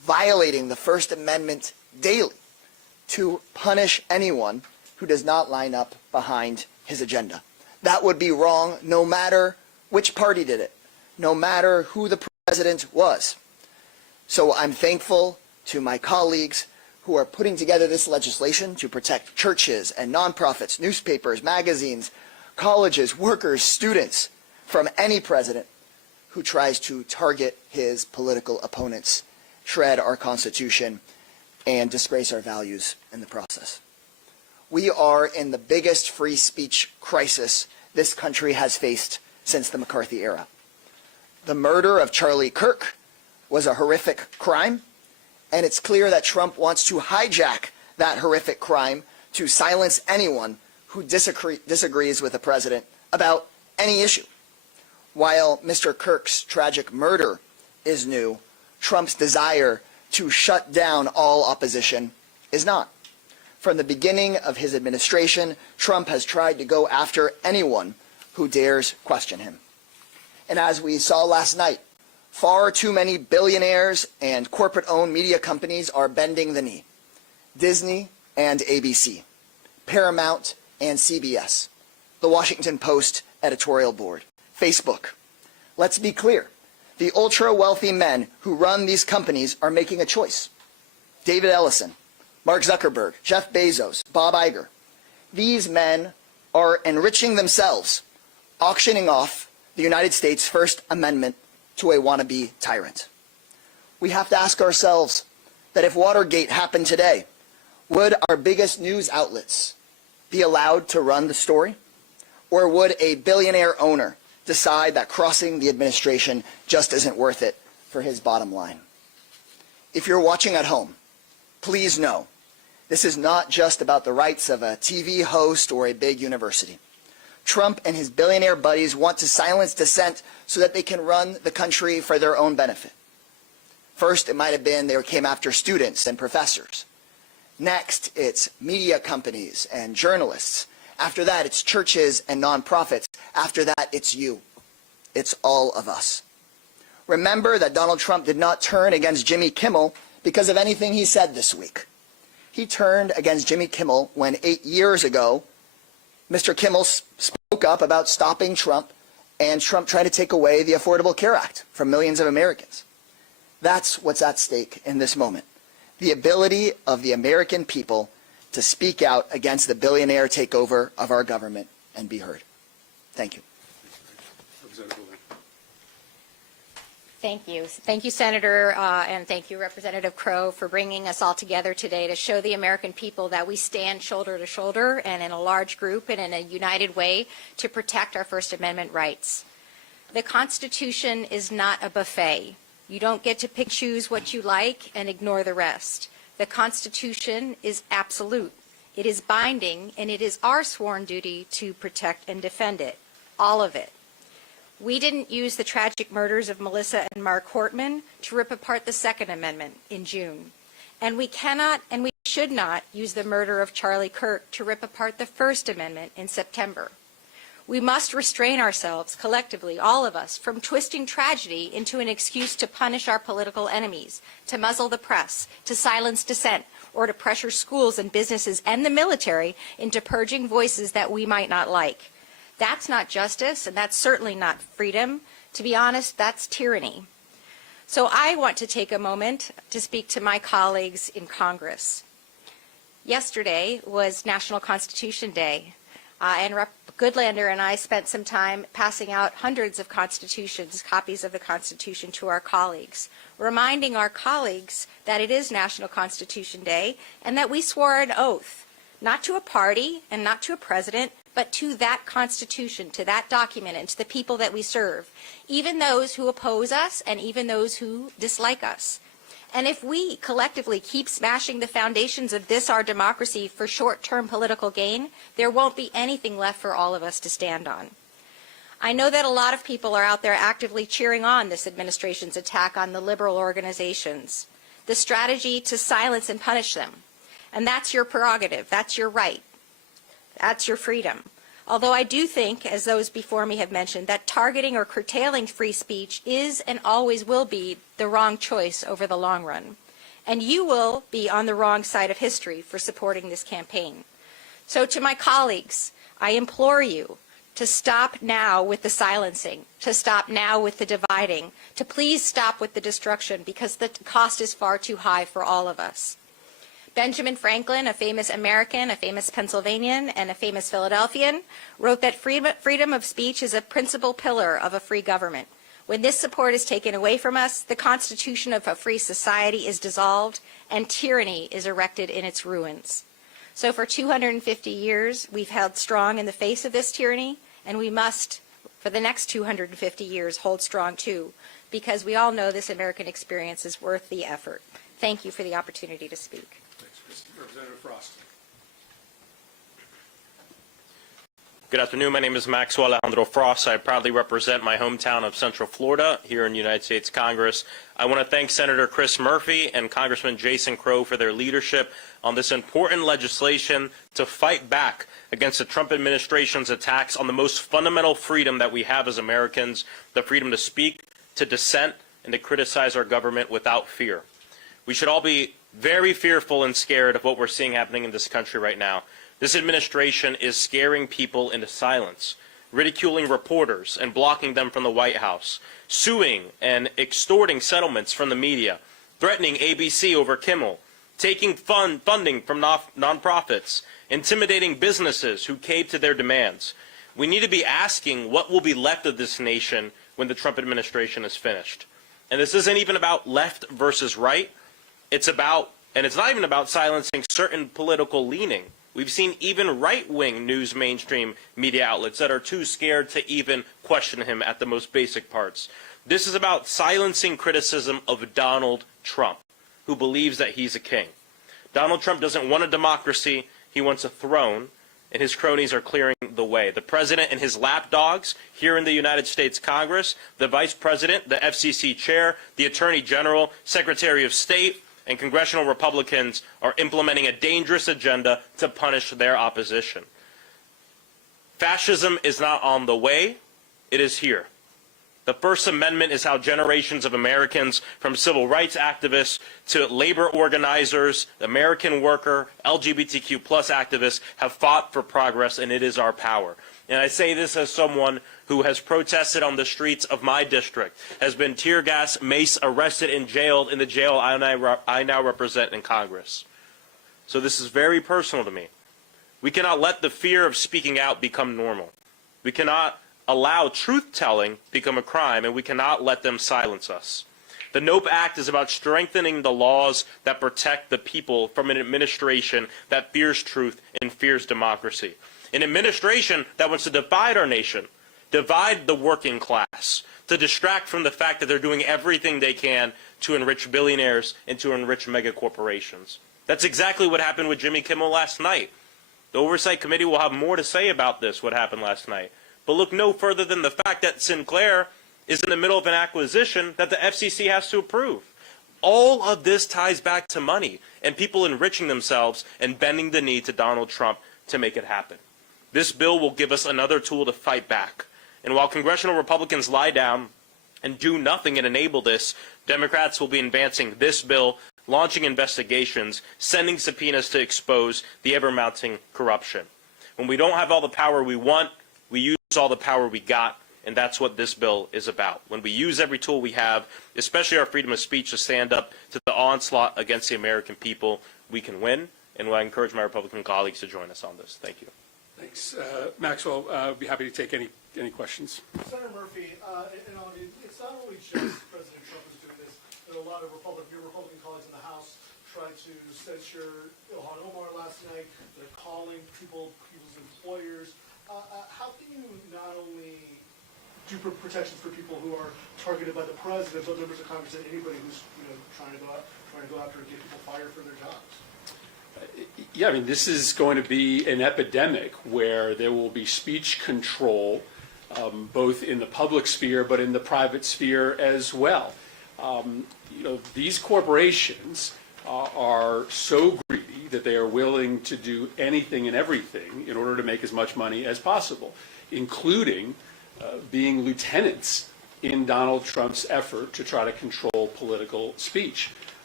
violating the First Amendment daily to punish anyone who does not line up behind his agenda. That would be wrong no matter which party did it, no matter who the president was. So I'm thankful to my colleagues who are putting together this legislation to protect churches and nonprofits, newspapers, magazines, colleges, workers, students from any president who tries to target his political opponents, shred our Constitution, and disgrace our values in the process. We are in the biggest free speech crisis this country has faced since the McCarthy era. The murder of Charlie Kirk was a horrific crime, and it's clear that Trump wants to hijack that horrific crime to silence anyone who disagrees with the president about any issue. While Mr. Kirk's tragic murder is new, Trump's desire to shut down all opposition is not. From the beginning of his administration, Trump has tried to go after anyone who dares question him. And as we saw last night, far too many billionaires and corporate-owned media companies are bending the knee. Disney and ABC, Paramount and CBS, the Washington Post editorial board, Facebook. Let's be clear. The ultra-wealthy men who run these companies are making a choice. David Ellison, Mark Zuckerberg, Jeff Bezos, Bob Iger. These men are enriching themselves, auctioning off the United States' First Amendment to a wannabe tyrant. We have to ask ourselves that if Watergate happened today, would our biggest news outlets be allowed to run the story? Or would a billionaire owner decide that crossing the administration just isn't worth it for his bottom line? If you're watching at home, please know this is not just about the rights of a TV host or a big university. Trump and his billionaire buddies want to silence dissent so that they can run the country for their own benefit. First, it might have been they came after students and professors. Next, it's media companies and journalists. After that, it's churches and nonprofits. After that, it's you. It's all of us. Remember that Donald Trump did not turn against Jimmy Kimmel because of anything he said this week. He turned against Jimmy Kimmel when 8 years ago, Mr. Kimmel spoke up about stopping Trump, and Trump tried to take away the Affordable Care Act from millions of Americans. That's what's at stake in this moment. The ability of the American people to speak out against the billionaire takeover of our government and be heard. Thank you. Thank you. Thank you, Senator, and thank you, Representative Crow, for bringing us all together today to show the American people that we stand shoulder to shoulder and in a large group and in a united way to protect our First Amendment rights. The Constitution is not a buffet. You don't get to pick, choose what you like and ignore the rest. The Constitution is absolute. It is binding, and it is our sworn duty to protect and defend it, all of it. We didn't use the tragic murders of Melissa and Mark Hortman to rip apart the Second Amendment in June. And we cannot and we should not use the murder of Charlie Kirk to rip apart the First Amendment in September. We must restrain ourselves collectively, all of us, from twisting tragedy into an excuse to punish our political enemies, to muzzle the press, to silence dissent, or to pressure schools and businesses and the military into purging voices that we might not like. That's not justice, and that's certainly not freedom. To be honest, that's tyranny. So I want to take a moment to speak to my colleagues in Congress. Yesterday was National Constitution Day, and Rep. Goodlander and I spent some time passing out hundreds of constitutions, copies of the Constitution, to our colleagues, reminding our colleagues that it is National Constitution Day and that we swore an oath, not to a party and not to a president, but to that Constitution, to that document, and to the people that we serve, even those who oppose us and even those who dislike us. And if we collectively keep smashing the foundations of this, our democracy, for short-term political gain, there won't be anything left for all of us to stand on. I know that a lot of people are out there actively cheering on this administration's attack on the liberal organizations, the strategy to silence and punish them. And that's your prerogative. That's your right. That's your freedom. Although I do think, as those before me have mentioned, that targeting or curtailing free speech is and always will be the wrong choice over the long run. And you will be on the wrong side of history for supporting this campaign. So to my colleagues, I implore you to stop now with the silencing, to stop now with the dividing, to please stop with the destruction, because the cost is far too high for all of us. Benjamin Franklin, a famous American, a famous Pennsylvanian, and a famous Philadelphian, wrote that freedom of speech is a principal pillar of a free government. When this support is taken away from us, the constitution of a free society is dissolved, and tyranny is erected in its ruins. So for 250 years, we've held strong in the face of this tyranny, and we must, for the next 250 years, hold strong too, because we all know this American experience is worth the effort. Thank you for the opportunity to speak. Thanks, Chris. Representative Frost. Good afternoon. My name is Maxwell Alejandro Frost. I proudly represent my hometown of Central Florida here in the United States Congress. I want to thank Senator Chris Murphy and Congressman Jason Crow for their leadership on this important legislation to fight back against the Trump administration's attacks on the most fundamental freedom that we have as Americans, the freedom to speak, to dissent, and to criticize our government without fear. We should all be very fearful and scared of what we're seeing happening in this country right now. This administration is scaring people into silence, ridiculing reporters and blocking them from the White House, suing and extorting settlements from the media, threatening ABC over Kimmel, taking funding from nonprofits, intimidating businesses who cave to their demands. We need to be asking what will be left of this nation when the Trump administration is finished. And this isn't even about left versus right. It's not even about silencing certain political leaning. We've seen even right-wing news mainstream media outlets that are too scared to even question him at the most basic parts. This is about silencing criticism of Donald Trump, who believes that he's a king. Donald Trump doesn't want a democracy, he wants a throne, and his cronies are clearing the way. The president and his lapdogs here in the United States Congress, the vice president, the FCC chair, the attorney general, secretary of state, and congressional Republicans are implementing a dangerous agenda to punish their opposition. Fascism is not on the way, it is here. The First Amendment is how generations of Americans, from civil rights activists to labor organizers, American worker, LGBTQ+ activists, have fought for progress, and it is our power. And I say this as someone who has protested on the streets of my district, has been tear gas, mace, arrested, and jailed in the jail I now represent in Congress. So this is very personal to me. We cannot let the fear of speaking out become normal. We cannot allow truth-telling become a crime, and we cannot let them silence us. The NOPE Act is about strengthening the laws that protect the people from an administration that fears truth and fears democracy. An administration that wants to divide our nation, divide the working class, to distract from the fact that they're doing everything they can to enrich billionaires and to enrich mega corporations. That's exactly what happened with Jimmy Kimmel last night. The Oversight Committee will have more to say about this, what happened last night. But look no further than the fact that Sinclair is in the middle of an acquisition that the FCC has to approve. All of this ties back to money and people enriching themselves and bending the knee to Donald Trump to make it happen. This bill will give us another tool to fight back. And while congressional Republicans lie down and do nothing and enable this, Democrats will be advancing this bill, launching investigations, sending subpoenas to expose the ever-mounting corruption. When we don't have all the power we want, we use all the power we got, and that's what this bill is about. When we use every tool we have, especially our freedom of speech, to stand up to the onslaught against the American people, we can win, and I encourage my Republican colleagues to join us on this. Thank you. Thanks. Maxwell, I'd be happy to take any questions. Senator Murphy, it's not only just President Trump who's doing this. There are a lot of your Republican colleagues in the House tried to censure Ilhan Omar last night. They're calling people's employers. How can you not only do protections for people who are targeted by the president, but members of Congress and anybody who's trying to go after and get people fired for their jobs? Yeah, I mean, this is going to be an epidemic where there will be speech control, both in the public sphere but in the private sphere as well. These corporations are so greedy that they are willing to do anything and everything in order to make as much money as possible, including being lieutenants in Donald Trump's effort to try to control political speech.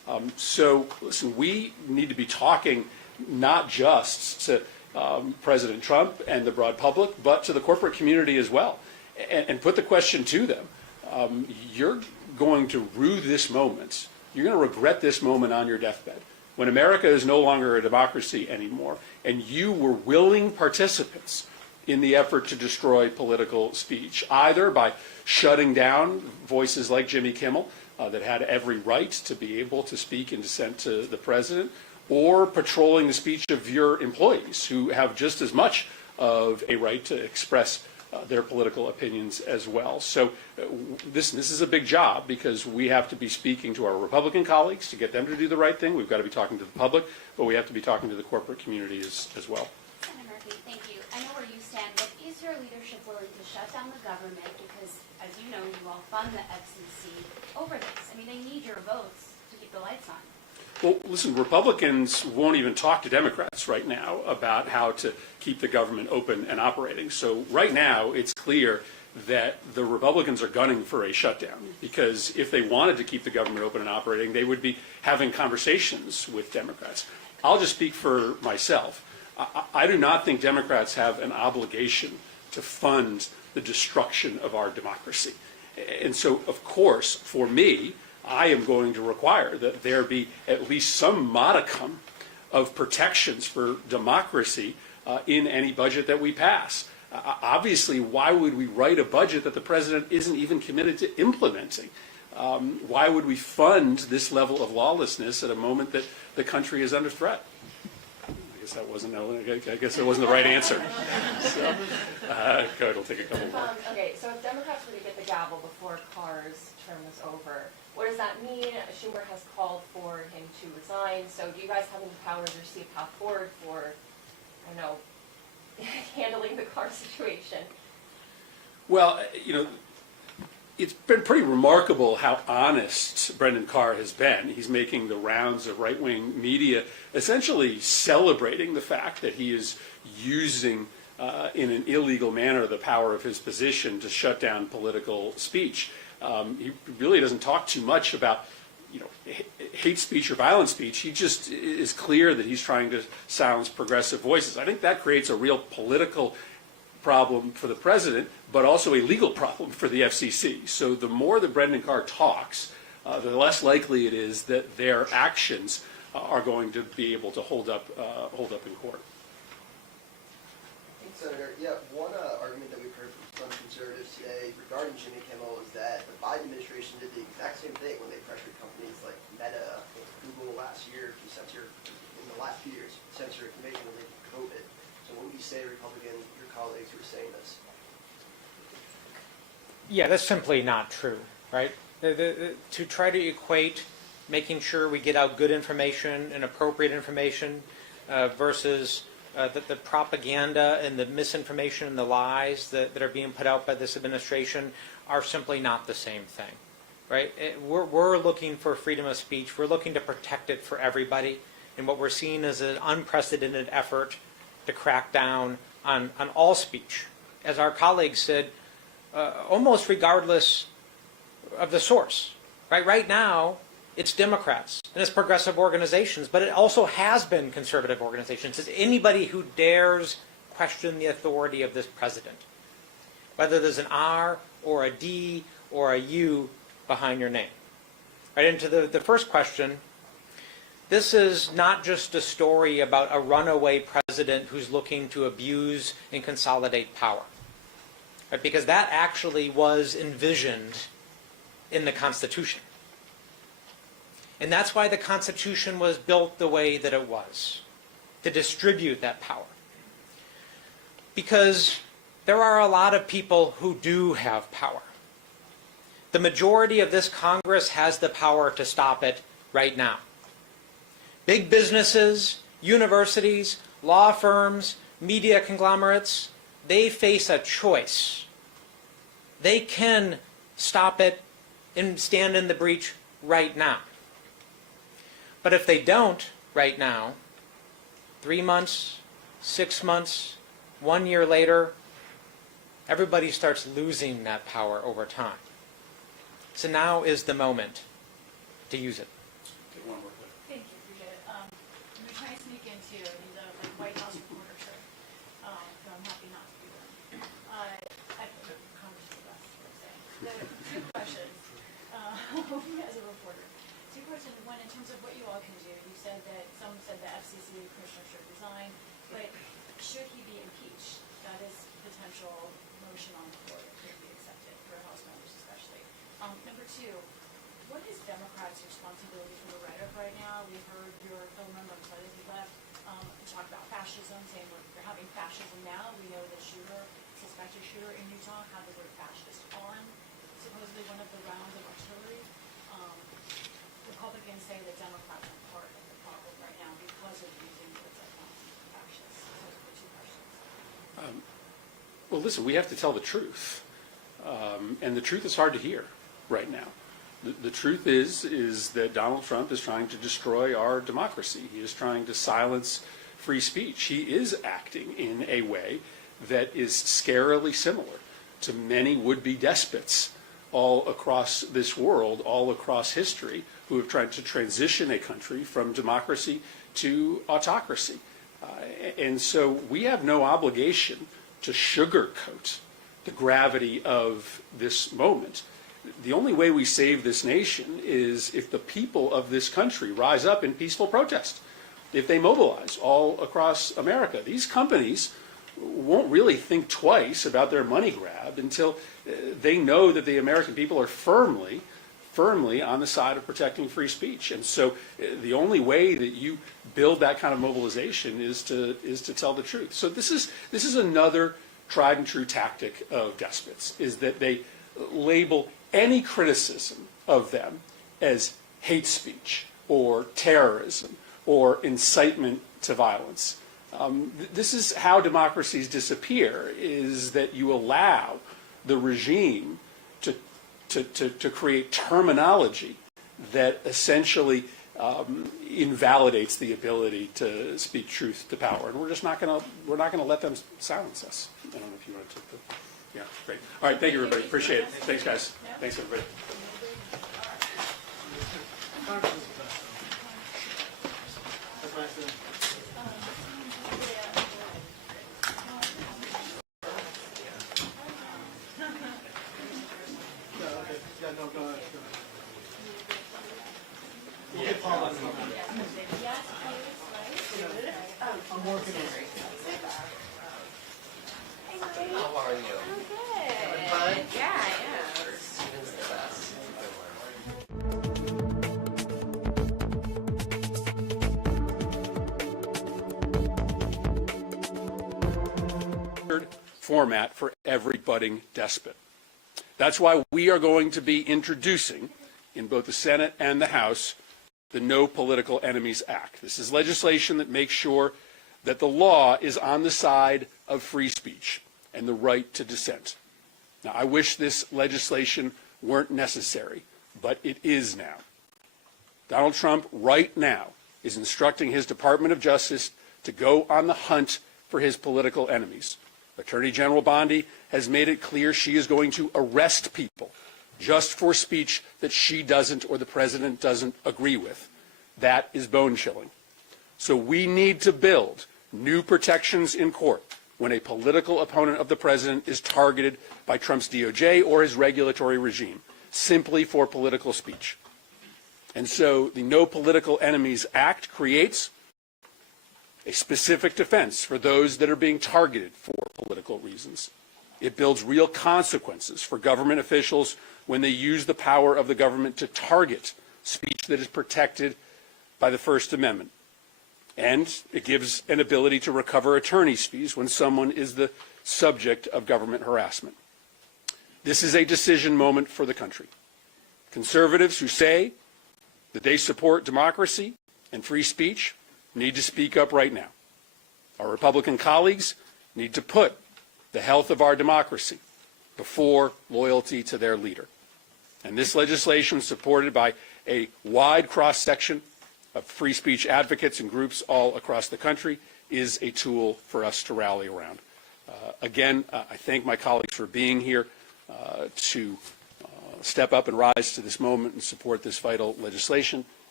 So, listen, we need to be talking not just to President Trump and the broad public, but to the corporate community as well, and put the question to them. You're going to rue this moment. You're going to regret this moment on your deathbed, when America is no longer a democracy anymore, and you were willing participants in the effort to destroy political speech, either by shutting down voices like Jimmy Kimmel that had every right to be able to speak in dissent to the president, or patrolling the speech of your employees who have just as much of a right to express their political opinions as well. So this is a big job, because we have to be speaking to our Republican colleagues to get them to do the right thing. We've got to be talking to the public, but we have to be talking to the corporate community as well. Senator Murphy, thank you. I know where you stand, but is your leadership willing to shut down the government? Because, as you know, you all fund the FCC over this. I mean, they need your votes to keep the lights on. Well, listen, Republicans won't even talk to Democrats right now about how to keep the government open and operating. So right now, it's clear that the Republicans are gunning for a shutdown, because if they wanted to keep the government open and operating, they would be having conversations with Democrats. I'll just speak for myself. I do not think Democrats have an obligation to fund the destruction of our democracy. And so, of course, for me, I am going to require that there be at least some modicum of protections for democracy in any budget that we pass. Obviously, why would we write a budget that the president isn't even committed to implementing? Why would we fund this level of lawlessness at a moment that the country is under threat? I guess that wasn't the right answer. So, go ahead, we'll take a couple more. Okay, so if Democrats were to get the gavel before Carr's term is over, what does that mean? Schumer has called for him to resign, so do you guys have any power to see a path forward for, I don't know, handling the Carr situation? Well, it's been pretty remarkable how honest Brendan Carr has been. He's making the rounds of right-wing media, essentially celebrating the fact that he is using in an illegal manner the power of his position to shut down political speech. He really doesn't talk too much about hate speech or violent speech. He just is clear that he's trying to silence progressive voices. I think that creates a real political problem for the president, but also a legal problem for the FCC. So the more that Brendan Carr talks, the less likely it is that their actions are going to be able to hold up in court. Senator, one argument that we've heard from some conservatives today regarding Jimmy Kimmel is that the Biden administration did the exact same thing when they pressured companies like Meta and Google last year to censor, in the last few years, censor information related to COVID. So what would you say, Republican, your colleagues who are saying this? Yeah, that's simply not true, right? To try to equate making sure we get out good information and appropriate information versus the propaganda and the misinformation and the lies that are being put out by this administration are simply not the same thing, right? We're looking for freedom of speech. We're looking to protect it for everybody. And what we're seeing is an unprecedented effort to crack down on all speech. As our colleagues said, almost regardless of the source, right? Right now, it's Democrats and it's progressive organizations, but it also has been conservative organizations. It's anybody who dares question the authority of this president, whether there's an R or a D or a U behind your name. Right into the first question, this is not just a story about a runaway president who's looking to abuse and consolidate power, right? Because that actually was envisioned in the Constitution. And that's why the Constitution was built the way that it was, to distribute that power. Because there are a lot of people who do have power. The majority of this Congress has the power to stop it right now. Big businesses, universities, law firms, media conglomerates, they face a choice. They can stop it and stand in the breach right now. But if they don't right now, 3 months, 6 months, 1 year later, everybody starts losing that power over time. So now is the moment to use it. Take one more clip. Thank you, appreciate it. You're trying to sneak into the White House reporter shirt, so I'm happy not to be there. I think Congress is the best, what I'm saying. Two questions, as a reporter. Two questions. One, in terms of what you all can do, you said that some said the FCC commissioner should resign, but should he be impeached? That is potential motion on the floor that could be accepted for House members especially. Number two, what is Democrats' responsibility for the rhetoric right now? We've heard your fellow member, I'm sorry that he left, talk about fascism, saying we're having fascism now. We know that suspected shooter in Utah had the word fascist on supposedly one of the rounds of artillery. Republicans say that Democrats are part of the problem right now because of using words like fascist. Those are the two questions. Well, listen, we have to tell the truth. And the truth is hard to hear right now. The truth is that Donald Trump is trying to destroy our democracy. He is trying to silence free speech. He is acting in a way that is scarily similar to many would-be despots all across this world, all across history, who have tried to transition a country from democracy to autocracy. And so we have no obligation to sugarcoat the gravity of this moment. The only way we save this nation is if the people of this country rise up in peaceful protest, if they mobilize all across America. These companies won't really think twice about their money grab until they know that the American people are firmly on the side of protecting free speech. And so the only way that you build that kind of mobilization is to tell the truth. So this is another tried and true tactic of despots, is that they label any criticism of them as hate speech or terrorism or incitement to violence. This is how democracies disappear, is that you allow the regime to create terminology that essentially invalidates the ability to speak truth to power, and we're not going to let them silence us. I don't know if you want to take the. Yeah, great. All right, thank you, everybody. Appreciate it. Thanks, guys. Thanks, everybody. I'm working on it. How are you? Good. Fine? Yeah. Steven's the best. Format for every budding despot. That's why we are going to be introducing, in both the Senate and the House, the No Political Enemies Act. This is legislation that makes sure that the law is on the side of free speech and the right to dissent. Now, I wish this legislation weren't necessary, but it is now. Donald Trump, right now, is instructing his Department of Justice to go on the hunt for his political enemies. Attorney General Bondi has made it clear she is going to arrest people just for speech that she doesn't or the president doesn't agree with. That is bone-chilling. So we need to build new protections in court when a political opponent of the president is targeted by Trump's DOJ or his regulatory regime, simply for political speech. And so the No Political Enemies Act creates a specific defense for those that are being targeted for political reasons. It builds real consequences for government officials when they use the power of the government to target speech that is protected by the First Amendment. And it gives an ability to recover attorney's fees when someone is the subject of government harassment. This is a decision moment for the country. Conservatives who say that they support democracy and free speech need to speak up right now. Our Republican colleagues need to put the health of our democracy before loyalty to their leader. And this legislation, supported by a wide cross-section of free speech advocates and groups all across the country, is a tool for us to rally around. Again, I thank my colleagues for being here to step up and rise to this moment and support this vital legislation.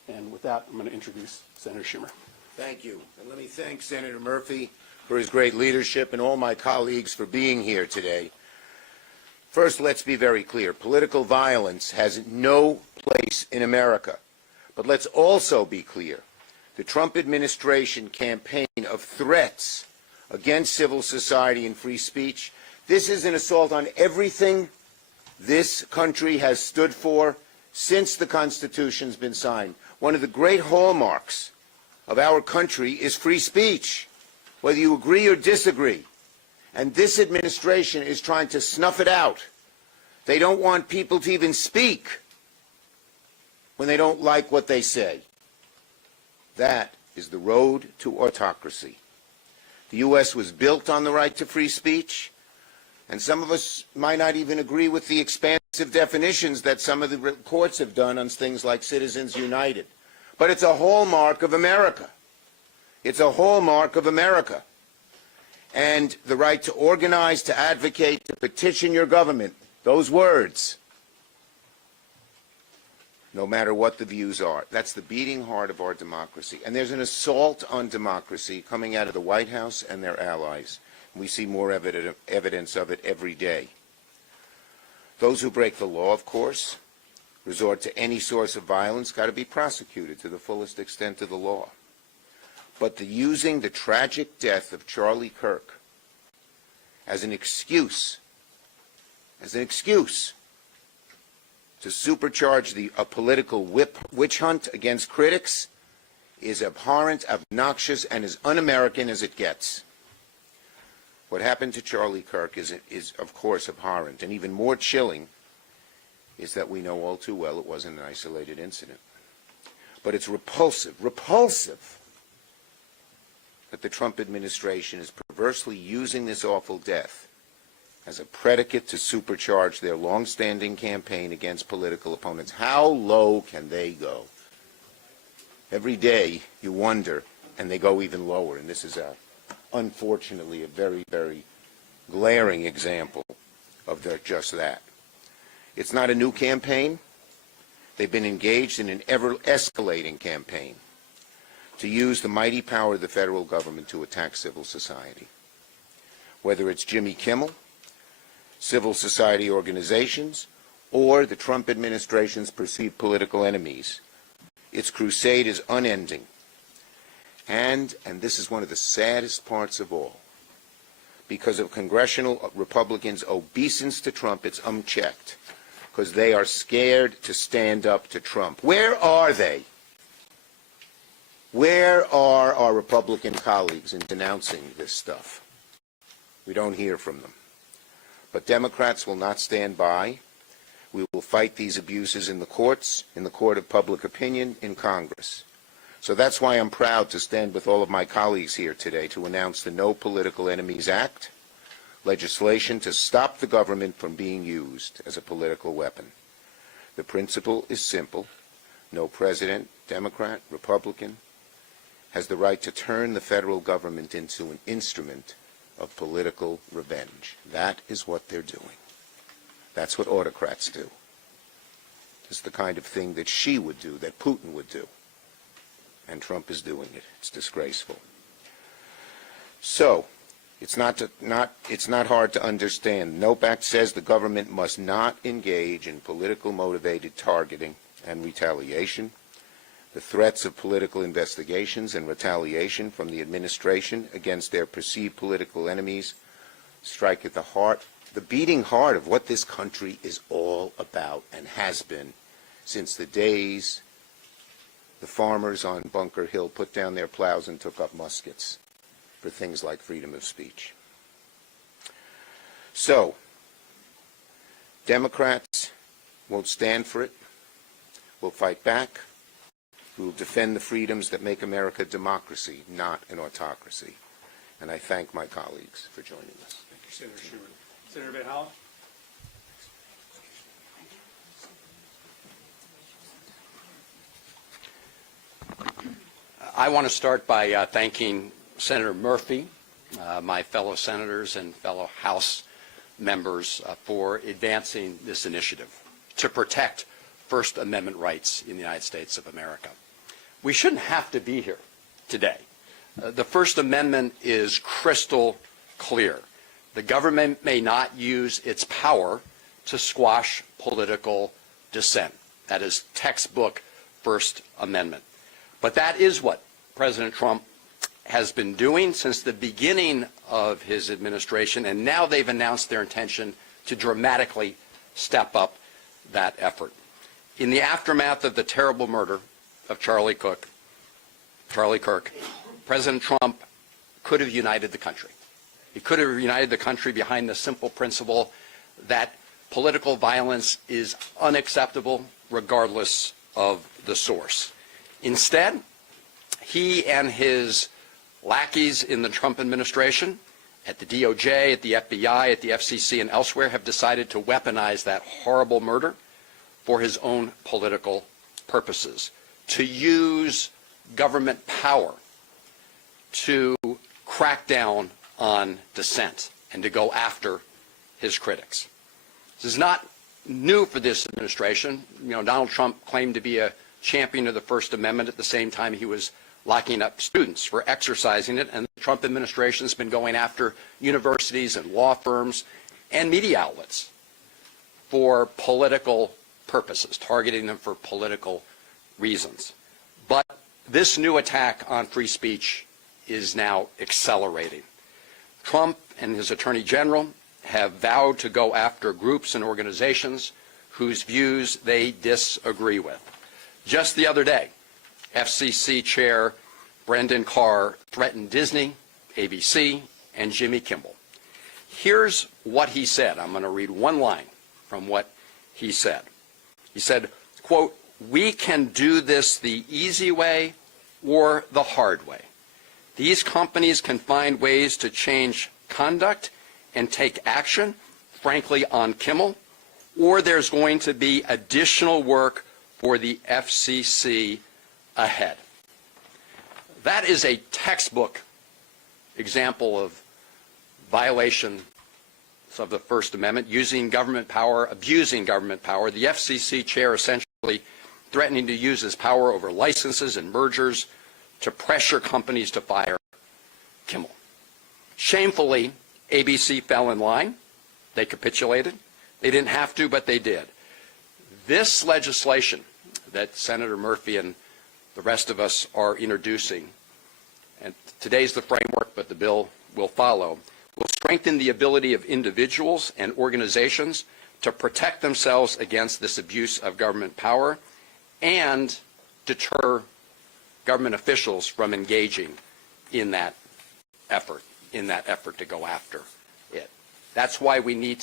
And with that, I'm going to introduce Senator Schumer. Thank you. And let me thank Senator Murphy for his great leadership and all my colleagues for being here today. First, let's be very clear. Political violence has no place in America. But let's also be clear. The Trump administration campaign of threats against civil society and free speech, this is an assault on everything this country has stood for since the Constitution's been signed. One of the great hallmarks of our country is free speech, whether you agree or disagree. And this administration is trying to snuff it out. They don't want people to even speak when they don't like what they say. That is the road to autocracy. The U.S. was built on the right to free speech, and some of us might not even agree with the expansive definitions that some of the courts have done on things like Citizens United. But it's a hallmark of America. It's a hallmark of America. And the right to organize, to advocate, to petition your government, those words, no matter what the views are. That's the beating heart of our democracy. And there's an assault on democracy coming out of the White House and their allies. We see more evidence of it every day. Those who break the law, of course, resort to any source of violence, got to be prosecuted to the fullest extent of the law. But using the tragic death of Charlie Kirk as an excuse to supercharge a political witch hunt against critics is abhorrent, obnoxious, and as un-American as it gets. What happened to Charlie Kirk is, of course, abhorrent, and even more chilling is that we know all too well it wasn't an isolated incident. But it's repulsive that the Trump administration is perversely using this awful death as a predicate to supercharge their long-standing campaign against political opponents. How low can they go? Every day you wonder, and they go even lower, and this is unfortunately a very, very glaring example of just that. It's not a new campaign. They've been engaged in an ever-escalating campaign to use the mighty power of the federal government to attack civil society. Whether it's Jimmy Kimmel, civil society organizations, or the Trump administration's perceived political enemies, its crusade is unending. And this is one of the saddest parts of all, because of congressional Republicans' obeisance to Trump, it's unchecked, because they are scared to stand up to Trump. Where are they? Where are our Republican colleagues in denouncing this stuff? We don't hear from them. But Democrats will not stand by. We will fight these abuses in the courts, in the court of public opinion, in Congress. So that's why I'm proud to stand with all of my colleagues here today to announce the No Political Enemies Act, legislation to stop the government from being used as a political weapon. The principle is simple. No president, Democrat, Republican, has the right to turn the federal government into an instrument of political revenge. That is what they're doing. That's what autocrats do. It's the kind of thing that Xi would do, that Putin would do. And Trump is doing it. It's disgraceful. So, it's not hard to understand. NOPE Act says the government must not engage in political motivated targeting and retaliation. The threats of political investigations and retaliation from the administration against their perceived political enemies strike at the heart, the beating heart of what this country is all about and has been since the days the farmers on Bunker Hill put down their plows and took up muskets for things like freedom of speech. So, Democrats won't stand for it. We'll fight back. We will defend the freedoms that make America a democracy, not an autocracy. And I thank my colleagues for joining us. Thank you, Senator Schumer. Senator Van Hollen? I want to start by thanking Senator Murphy, my fellow senators and fellow House members for advancing this initiative to protect First Amendment rights in the United States of America. we shouldn't have to be here today. The First Amendment is crystal clear. The government may not use its power to squash political dissent. That is textbook First Amendment. But that is what President Trump has been doing since the beginning of his administration, and now they've announced their intention to dramatically step up that effort. In the aftermath of the terrible murder of Charlie Kirk, President Trump could have united the country. He could have united the country behind the simple principle that political violence is unacceptable regardless of the source. Instead, he and his lackeys in the Trump administration, at the DOJ, at the FBI, at the FCC, and elsewhere, have decided to weaponize that horrible murder for his own political purposes, to use government power to crack down on dissent and to go after his critics. This is not new for this administration. You know, Donald Trump claimed to be a champion of the First Amendment at the same time he was locking up students for exercising it, and the Trump administration has been going after universities and law firms and media outlets for political purposes, targeting them for political reasons. But this new attack on free speech is now accelerating. Trump and his Attorney General have vowed to go after groups and organizations whose views they disagree with. Just the other day, FCC Chair Brendan Carr threatened Disney, ABC, and Jimmy Kimmel. Here's what he said. I'm going to read one line from what he said. He said, quote, "We can do this the easy way or the hard way. These companies can find ways to change conduct and take action, frankly, on Kimmel, or there's going to be additional work for the FCC ahead." That is a textbook example of violation of the First Amendment, using government power, abusing government power. The FCC chair essentially threatening to use his power over licenses and mergers to pressure companies to fire Kimmel. Shamefully, ABC fell in line. They capitulated. They didn't have to, but they did. This legislation that Senator Murphy and the rest of us are introducing, and today's the framework, but the bill will follow, will strengthen the ability of individuals and organizations to protect themselves against this abuse of government power and deter government officials from engaging in that effort to go after it. That's why we need